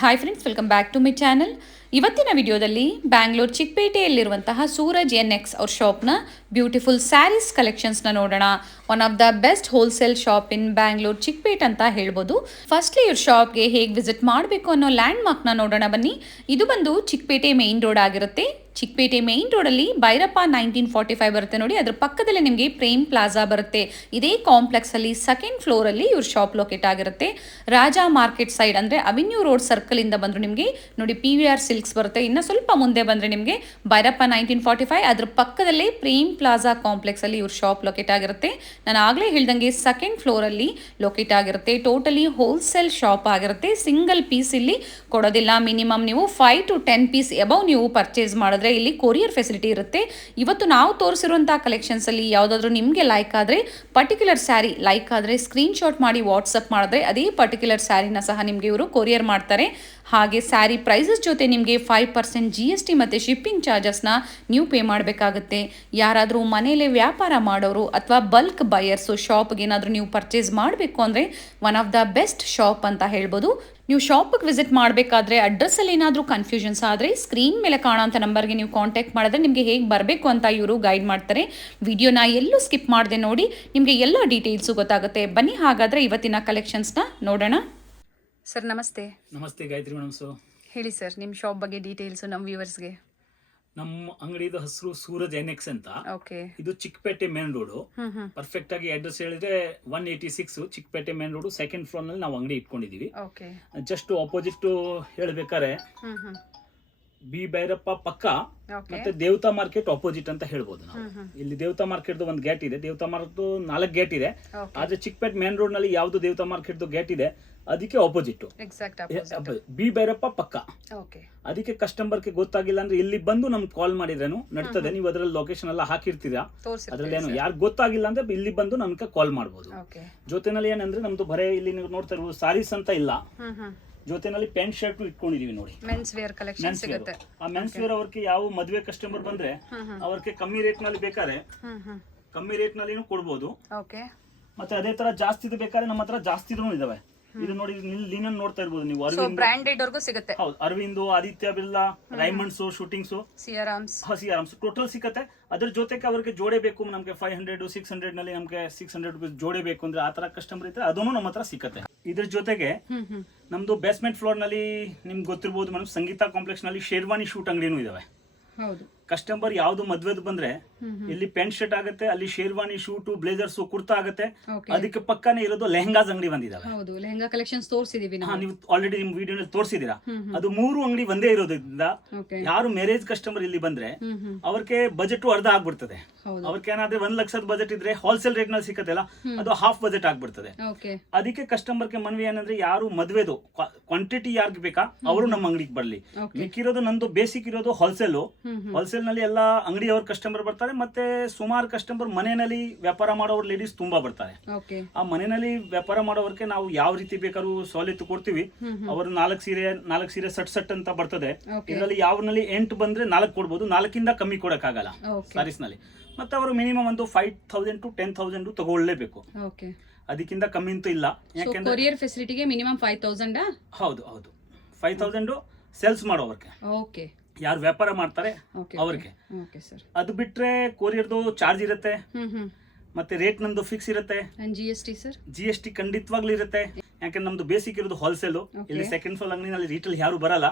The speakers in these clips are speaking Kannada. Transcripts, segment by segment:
Hi friends, welcome back to my channel. ಇವತ್ತಿನ ವಿಡಿಯೋದಲ್ಲಿ ಬ್ಯಾಂಗ್ಳೂರ್ ಚಿಕ್ಕಪೇಟೆಯಲ್ಲಿರುವಂತಹ ಸೂರಜ್ NX ಅವ್ರ ಶಾಪ್ನ ಬ್ಯೂಟಿಫುಲ್ ಸ್ಯಾರೀಸ್ ಕಲೆಕ್ಷನ್ಸ್ನ ನೋಡೋಣ. One of the best wholesale shop in Bangalore Chickpet ಅಂತ ಹೇಳ್ಬೋದು. ಫಸ್ಟ್ಲಿ ಇವ್ರ ಶಾಪ್ಗೆ ಹೇಗೆ ವಿಸಿಟ್ ಮಾಡಬೇಕು ಅನ್ನೋ ಲ್ಯಾಂಡ್ ಮಾರ್ಕ್ನ ನೋಡೋಣ ಬನ್ನಿ. ಇದು ಬಂದು ಚಿಕ್ಕಪೇಟೆ ಮೇನ್ ರೋಡ್ ಆಗಿರುತ್ತೆ. ಚಿಕ್ಕಪೇಟೆ ಮೇನ್ ರೋಡಲ್ಲಿ ಭೈರಪ್ಪ 1945 ಬರುತ್ತೆ ನೋಡಿ, ಅದ್ರ ಪಕ್ಕದಲ್ಲೇ ನಿಮಗೆ ಪ್ರೇಮ್ ಪ್ಲಾಜಾ ಬರುತ್ತೆ. ಇದೇ ಕಾಂಪ್ಲೆಕ್ಸ್ ಅಲ್ಲಿ ಸೆಕೆಂಡ್ ಫ್ಲೋರ್ ಅಲ್ಲಿ ಇವ್ರ ಶಾಪ್ ಲೊಕೇಟ್ ಆಗಿರುತ್ತೆ. ರಾಜಾ ಮಾರ್ಕೆಟ್ ಸೈಡ್ ಅಂದ್ರೆ ಅವೆನ್ಯೂ ರೋಡ್ ಸರ್ಕಲ್ ಇಂದ ಬಂದ್ರು ನಿಮಗೆ ನೋಡಿ PVR ಸಿಲ್ಕ್ಸ್ ಬರುತ್ತೆ. ಇನ್ನು ಸ್ವಲ್ಪ ಮುಂದೆ ಬಂದ್ರೆ ನಿಮಗೆ ಭೈರಪ್ಪ 1945 ಅದ್ರ ಪಕ್ಕದಲ್ಲೇ ಪ್ರೇಮ್ ಪ್ಲಾಜಾ ಕಾಂಪ್ಲೆಕ್ಸ್ ಅಲ್ಲಿ ಇವ್ರ ಶಾಪ್ ಲೊಕೇಟ್ ಆಗಿರುತ್ತೆ. ನಾನು ಆಗ್ಲೇ ಹೇಳ್ದಂಗೆ ಸೆಕೆಂಡ್ ಫ್ಲೋರ್ ಅಲ್ಲಿ ಲೊಕೇಟ್ ಆಗಿರುತ್ತೆ. ಟೋಟಲಿ ಹೋಲ್ಸೇಲ್ ಶಾಪ್ ಆಗಿರುತ್ತೆ. ಸಿಂಗಲ್ ಪೀಸ್ ಇಲ್ಲಿ ಕೊಡೋದಿಲ್ಲ. ಮಿನಿಮಮ್ ನೀವು 5 to 10 ಪೀಸ್ ಎಬವ್ ನೀವು ಪರ್ಚೇಸ್ ಮಾಡಿದ್ರೆ ಇಲ್ಲಿ ಕೊರಿಯರ್ ಫೆಸಿಲಿಟಿ ಇರುತ್ತೆ. ಇವತ್ತು ನಾವು ತೋರಿಸಿರುವಂತಹ ಕಲೆಕ್ಷನ್ಸ್ ಅಲ್ಲಿ ಯಾವುದಾದ್ರೂ ನಿಮಗೆ ಲೈಕ್ ಆದ್ರೆ, ಪರ್ಟಿಕ್ಯುಲರ್ ಸ್ಯಾರಿ ಲೈಕ್ ಆದ್ರೆ ಸ್ಕ್ರೀನ್ ಶಾಟ್ ಮಾಡಿ ವಾಟ್ಸಪ್ ಮಾಡಿದ್ರೆ ಅದೇ ಪರ್ಟಿಕ್ಯುಲರ್ ಸ್ಯಾರಿನ ಸಹ ನಿಮಗೆ ಇವರು ಕೊರಿಯರ್ ಮಾಡ್ತಾರೆ. ಹಾಗೆ ಸ್ಯಾರಿ ಪ್ರೈಸಸ್ ಜೊತೆ ನಿಮಗೆ 5% GST ಮತ್ತು ಶಿಪ್ಪಿಂಗ್ ಚಾರ್ಜಸ್ನ ನೀವು ಪೇ ಮಾಡಬೇಕಾಗುತ್ತೆ. ಯಾರಾದರೂ ಮನೇಲಿ ವ್ಯಾಪಾರ ಮಾಡೋರು ಅಥವಾ ಬಲ್ಕ್ ಬಯರ್ಸು ಶಾಪ್ಗೆ ಏನಾದರೂ ನೀವು ಪರ್ಚೇಸ್ ಮಾಡಬೇಕು ಅಂದರೆ one of the best shop ಅಂತ ಹೇಳ್ಬೋದು. ನೀವು ಶಾಪಿಗೆ ವಿಸಿಟ್ ಮಾಡಬೇಕಾದ್ರೆ ಅಡ್ರೆಸ್ಸಲ್ಲಿ ಏನಾದರೂ ಕನ್ಫ್ಯೂಷನ್ಸ್ ಆದರೆ ಸ್ಕ್ರೀನ್ ಮೇಲೆ ಕಾಣೋಂಥ ನಂಬರ್ಗೆ ನೀವು ಕಾಂಟ್ಯಾಕ್ಟ್ ಮಾಡಿದ್ರೆ ನಿಮಗೆ ಹೇಗೆ ಬರಬೇಕು ಅಂತ ಇವರು ಗೈಡ್ ಮಾಡ್ತಾರೆ. ವಿಡಿಯೋನ ಎಲ್ಲೂ ಸ್ಕಿಪ್ ಮಾಡದೆ ನೋಡಿ, ನಿಮಗೆ ಎಲ್ಲ ಡೀಟೇಲ್ಸು ಗೊತ್ತಾಗುತ್ತೆ. ಬನ್ನಿ ಹಾಗಾದರೆ ಇವತ್ತಿನ ಕಲೆಕ್ಷನ್ಸ್ನ ನೋಡೋಣ. ಸರ್ ನಮಸ್ತೆ. ನಮಸ್ತೆ ಗಾಯತ್ರಿ ಮೇಡಮ್. ಹೇಳಿ ಸರ್, ನಿಮ್ಮ ಶಾಪ್ ಬಗ್ಗೆ ಡೀಟೇಲ್ಸು ನಮ್ಮ ವ್ಯೂವರ್ಸ್ಗೆ. ನಮ್ಮ ಅಂಗಡಿದು ಹೆಸರು ಸೂರಜ್ NX ಅಂತ. ಓಕೆ. ಇದು ಚಿಕ್ಕಪೇಟೆ ಮೇನ್ ರೋಡು. ಪರ್ಫೆಕ್ಟ್ ಆಗಿ ಅಡ್ರೆಸ್ ಹೇಳಿದ್ರೆ 186 Chikkapete main road, second floor ನಲ್ಲಿ ನಾವು ಅಂಗಡಿ ಇಟ್ಕೊಂಡಿದೀವಿ. ಓಕೆ. ಜಸ್ಟ್ ಆಪೋಸಿಟ್ ಹೇಳ್ಬೇಕಾರೆ ಬಿ ಭೈರಪ್ಪ ಪಕ್ಕ ಮತ್ತೆ ದೇವತಾ ಮಾರ್ಕೆಟ್ ಆಪೋಸಿಟ್ ಅಂತ ಹೇಳ್ಬೋದು ನಾವು. ಇಲ್ಲಿ ದೇವತಾ ಮಾರ್ಕೆಟ್ ಒಂದು ಗೇಟ್ ಇದೆ. ದೇವತಾ ಮಾರ್ಕೆಟ್ 4 ಗೇಟ್ ಇದೆ. ಆದ್ರೆ ಚಿಕ್ಕಪೇಟೆ ಮೇನ್ ರೋಡ್ ನಲ್ಲಿ ಯಾವ್ದು ದೇವತಾ ಮಾರ್ಕೆಟ್ ಗೇಟ್ ಇದೆ ಅದಕ್ಕೆ ಆಪೋಸಿಟ್ ಬಿ ಭೈರಪ್ಪ ಪಕ್ಕ. ಅದಕ್ಕೆ ಕಸ್ಟಮರ್ಗೆ ಗೊತ್ತಾಗಿಲ್ಲ ಅಂದ್ರೆ ಇಲ್ಲಿ ಬಂದು ನಮ್ಗೆ ಕಾಲ್ ಮಾಡಿದ್ರೇನು ನಡ್ತದೆ. ನೀವು ಅದರಲ್ಲಿ ಲೊಕೇಶನ್ ಎಲ್ಲ ಹಾಕಿರ್ತೀರಾ, ಅದ್ರಲ್ಲಿ ಏನು ಯಾರು ಗೊತ್ತಾಗಿಲ್ಲ ಅಂದ್ರೆ ಇಲ್ಲಿ ಬಂದು ನಮ್ಗೆ ಕಾಲ್ ಮಾಡ್ಬೋದು. ಜೊತೆನಲ್ಲಿ ಏನಂದ್ರೆ ನಮ್ದು ಬರೇ ಇಲ್ಲಿ ನೀವು ನೋಡ್ತಾ ಇರ್ಬೋದು ಸಾರೀಸ್ ಅಂತ ಇಲ್ಲ, ಜೊತೆನಲ್ಲಿ ಪ್ಯಾಂಟ್ ಶರ್ಟ್ ಇಟ್ಕೊಂಡಿದೀವಿ ನೋಡಿ. ಮೆನ್ಸ್ ವೇರ್ ಕಲೆಕ್ಷನ್ ಸಿಗುತ್ತೆ. ಆ ಮೆನ್ಸ್ ವೇರ್ ಅವ್ರಿಗೆ ಯಾವ ಮದುವೆ ಕಸ್ಟಮರ್ ಬಂದ್ರೆ ಅವ್ರಿಗೆ ಕಮ್ಮಿ ರೇಟ್ ನಲ್ಲಿ ಬೇಕಾದ್ರೆ ಕಮ್ಮಿ ರೇಟ್ ನಲ್ಲಿ ಕೊಡ್ಬೋದು. ಮತ್ತೆ ಅದೇ ತರ ಜಾಸ್ತಿ ಬೇಕಾದ್ರೆ ನಮ್ಮ ಹತ್ರ ಜಾಸ್ತಿ ಇದಾವೆ. ಇದು ನೋಡಿ ಲಿನನ್ ನೋಡ್ತಾ ಇರ್ಬೋದು ನೀವು. ಬ್ರಾಂಡೆಡ್ ವರ್ಗೂ ಸಿಗುತ್ತೆ. ಹೌದು, ಅರವಿಂದ್, ಆದಿತ್ಯ ಬಿರ್ಲಾ, ರೈಮಂಡ್ಸ್, ಶೂಟಿಂಗ್ಸ್, ಸಿಯಾರಾಮ್ಸ್ ಟೋಟಲ್ ಸಿಗುತ್ತೆ. ಅದ್ರ ಜೊತೆಗೆ ಅವ್ರಿಗೆ ಜೋಡೆ ಬೇಕು ನಮ್ಗೆ 500 600 ನಲ್ಲಿ ನಮ್ಗೆ 600 ರೂಪೀಸ್ ಜೋಡೆ ಬೇಕು ಅಂದ್ರೆ ಆ ತರ ಕಸ್ಟಮರ್ ಇದ್ರೆ ಅದನ್ನು ನಮ್ಮ ಹತ್ರ ಸಿಕ್ಕತ್ತೆ. ಇದ್ರ ಜೊತೆಗೆ ನಮ್ದು ಬೇಸ್ಮೆಂಟ್ ಫ್ಲೋರ್ ನಲ್ಲಿ ನಿಮ್ಗೆ ಗೊತ್ತಿರ್ಬೋದು ಮೇಡಮ್, ಸಂಗೀತ ಕಾಂಪ್ಲೆಕ್ಸ್ ನಲ್ಲಿ ಶೇರ್ವಾನಿ ಶೂಟ್ ಅಂಗಡಿನೂ ಇದಾವೆ. ಕಸ್ಟಮರ್ ಯಾವ್ದು ಮದ್ವೆದ್ ಬಂದ್ರೆ ಇಲ್ಲಿ ಪ್ಯಾಂಟ್ ಶರ್ಟ್ ಆಗುತ್ತೆ, ಅಲ್ಲಿ ಶೇರ್ವಾನಿ ಶೂಟು ಬ್ಲೇಸರ್ಸ್ ಕುರ್ತಾ ಆಗುತ್ತೆ. ಅದಕ್ಕೆ ಪಕ್ಕನೇ ಇರೋದು ಲೆಹಂಗಾಸ್ ಅಂಗಡಿ ಬಂದಿದಾವೆ. ಲೆಹಂಗಾ ಕಲೆಕ್ಷನ್ಸ್ ತೋರಿಸಿದೀವಿ ನೀವು ಆಲ್ರೆಡಿ ನಿಮ್ ವಿಡಿಯೋನಲ್ಲಿ ತೋರಿಸಿದೀರಾ. ಅದು 3 ಅಂಗಡಿ ಒಂದೇ ಇರೋದ್ರಿಂದ ಯಾರು ಮ್ಯಾರೇಜ್ ಕಸ್ಟಮರ್ ಇಲ್ಲಿ ಬಂದ್ರೆ ಅವ್ರಿಗೆ ಬಜೆಟ್ ಅರ್ಧ ಆಗ್ಬಿಡ್ತದೆ. ಅವ್ರಿಗೆ ಏನಾದ್ರೆ 1 ಲಕ್ಷದ ಬಜೆಟ್ ಇದ್ರೆ ಹೋಲ್ಸೇಲ್ ರೇಟ್ ನಲ್ಲಿ ಸಿಕ್ಕತ್ತಲ್ಲ, ಅದು ಹಾಫ್ ಬಜೆಟ್ ಆಗ್ಬಿಡ್ತದೆ. ಅದಕ್ಕೆ ಕಸ್ಟಮರ್ಗೆ ಮನವಿ ಏನಂದ್ರೆ ಯಾರು ಮದ್ವೆದು ಕ್ವಾಂಟಿಟಿ ಯಾರಿಗೆ ಬೇಕಾ ಅವರು ನಮ್ಮ ಅಂಗಡಿಗೆ ಬರ್ಲಿ. ಮಿಕ್ಕಿರೋದು ನಂದು ಬೇಸಿಕ್ ಇರೋದು ಹೋಲ್ಸೇಲ್ ನಲ್ಲಿ ಎಲ್ಲ ಅಂಗಡಿಯವ್ರ ಕಸ್ಟಮರ್ ಬರ್ತಾರೆ. ಮತ್ತೆ ಸುಮಾರು ಕಸ್ಟಮರ್ ಮನೆಯಲ್ಲಿ ವ್ಯಾಪಾರ ಮಾಡೋರು ಲೇಡೀಸ್ ತುಂಬಾ ಬರ್ತಾರೆ. ಆ ಮನೆಯಲ್ಲಿ ವ್ಯಾಪಾರ ಮಾಡೋರ್ಗೆ ನಾವು ಯಾವ ರೀತಿ ಬೇಕಾದ್ರೂ ಸವಲತ್ತು ಕೊಡ್ತೀವಿ. ಅವರು 4 ಸೀರೆ ಸಟ್ ಅಂತ ಬರ್ತದೆ. ಇದರಲ್ಲಿ ಯಾವ್ನಲ್ಲಿ 8 ಬಂದ್ರೆ 4 ಕೊಡ್ಬೋದು, 4ಕ್ಕಿಂತ ಕಮ್ಮಿ ಕೊಡಕ್ ಆಗಲ್ಲ ಸಾರೀಸ್ ನಲ್ಲಿ. ಮತ್ತೆ ಅವರು ಮಿನಿಮಮ್ ಒಂದು 5000 to 10,000 ತಗೊಳ್ಳೇಬೇಕು. ಅದಕ್ಕಿಂತ ಕಮ್ಮಿ ಅಂತೂ ಇಲ್ಲ. ಯಾಕೆಂದ್ರೆ ಕೊರಿಯರ್ ಫೆಸಿಲಿಟಿಗೆ ಮಿನಿಮಮ್ 5000. ಹೌದು 5000 ಸೇಲ್ಸ್ ಮಾಡೋರ್ಗೆ, ಯಾರು ವ್ಯಾಪಾರ ಮಾಡ್ತಾರೆ ಅವ್ರಿಗೆ. ಅದು ಬಿಟ್ರೆ ಕೊರಿಯರ್ದು ಚಾರ್ಜ್ ಇರುತ್ತೆ, ಮತ್ತೆ ರೇಟ್ ನಮ್ದು ಫಿಕ್ಸ್ ಇರುತ್ತೆ. GST ಖಂಡಿತವಾಗ್ಲೂ ಇರುತ್ತೆ. ಯಾಕಂದ್ರೆ ನಮ್ದು ಬೇಸಿಕ್ ಇರೋದು ಹೋಲ್ಸೇಲ್. ಇಲ್ಲಿ ಸೆಕೆಂಡ್ ಫ್ಲೋರ್ ಅಂಗಡಿನಲ್ಲಿ ರೀಟೇಲ್ ಯಾರು ಬರಲ್ಲ.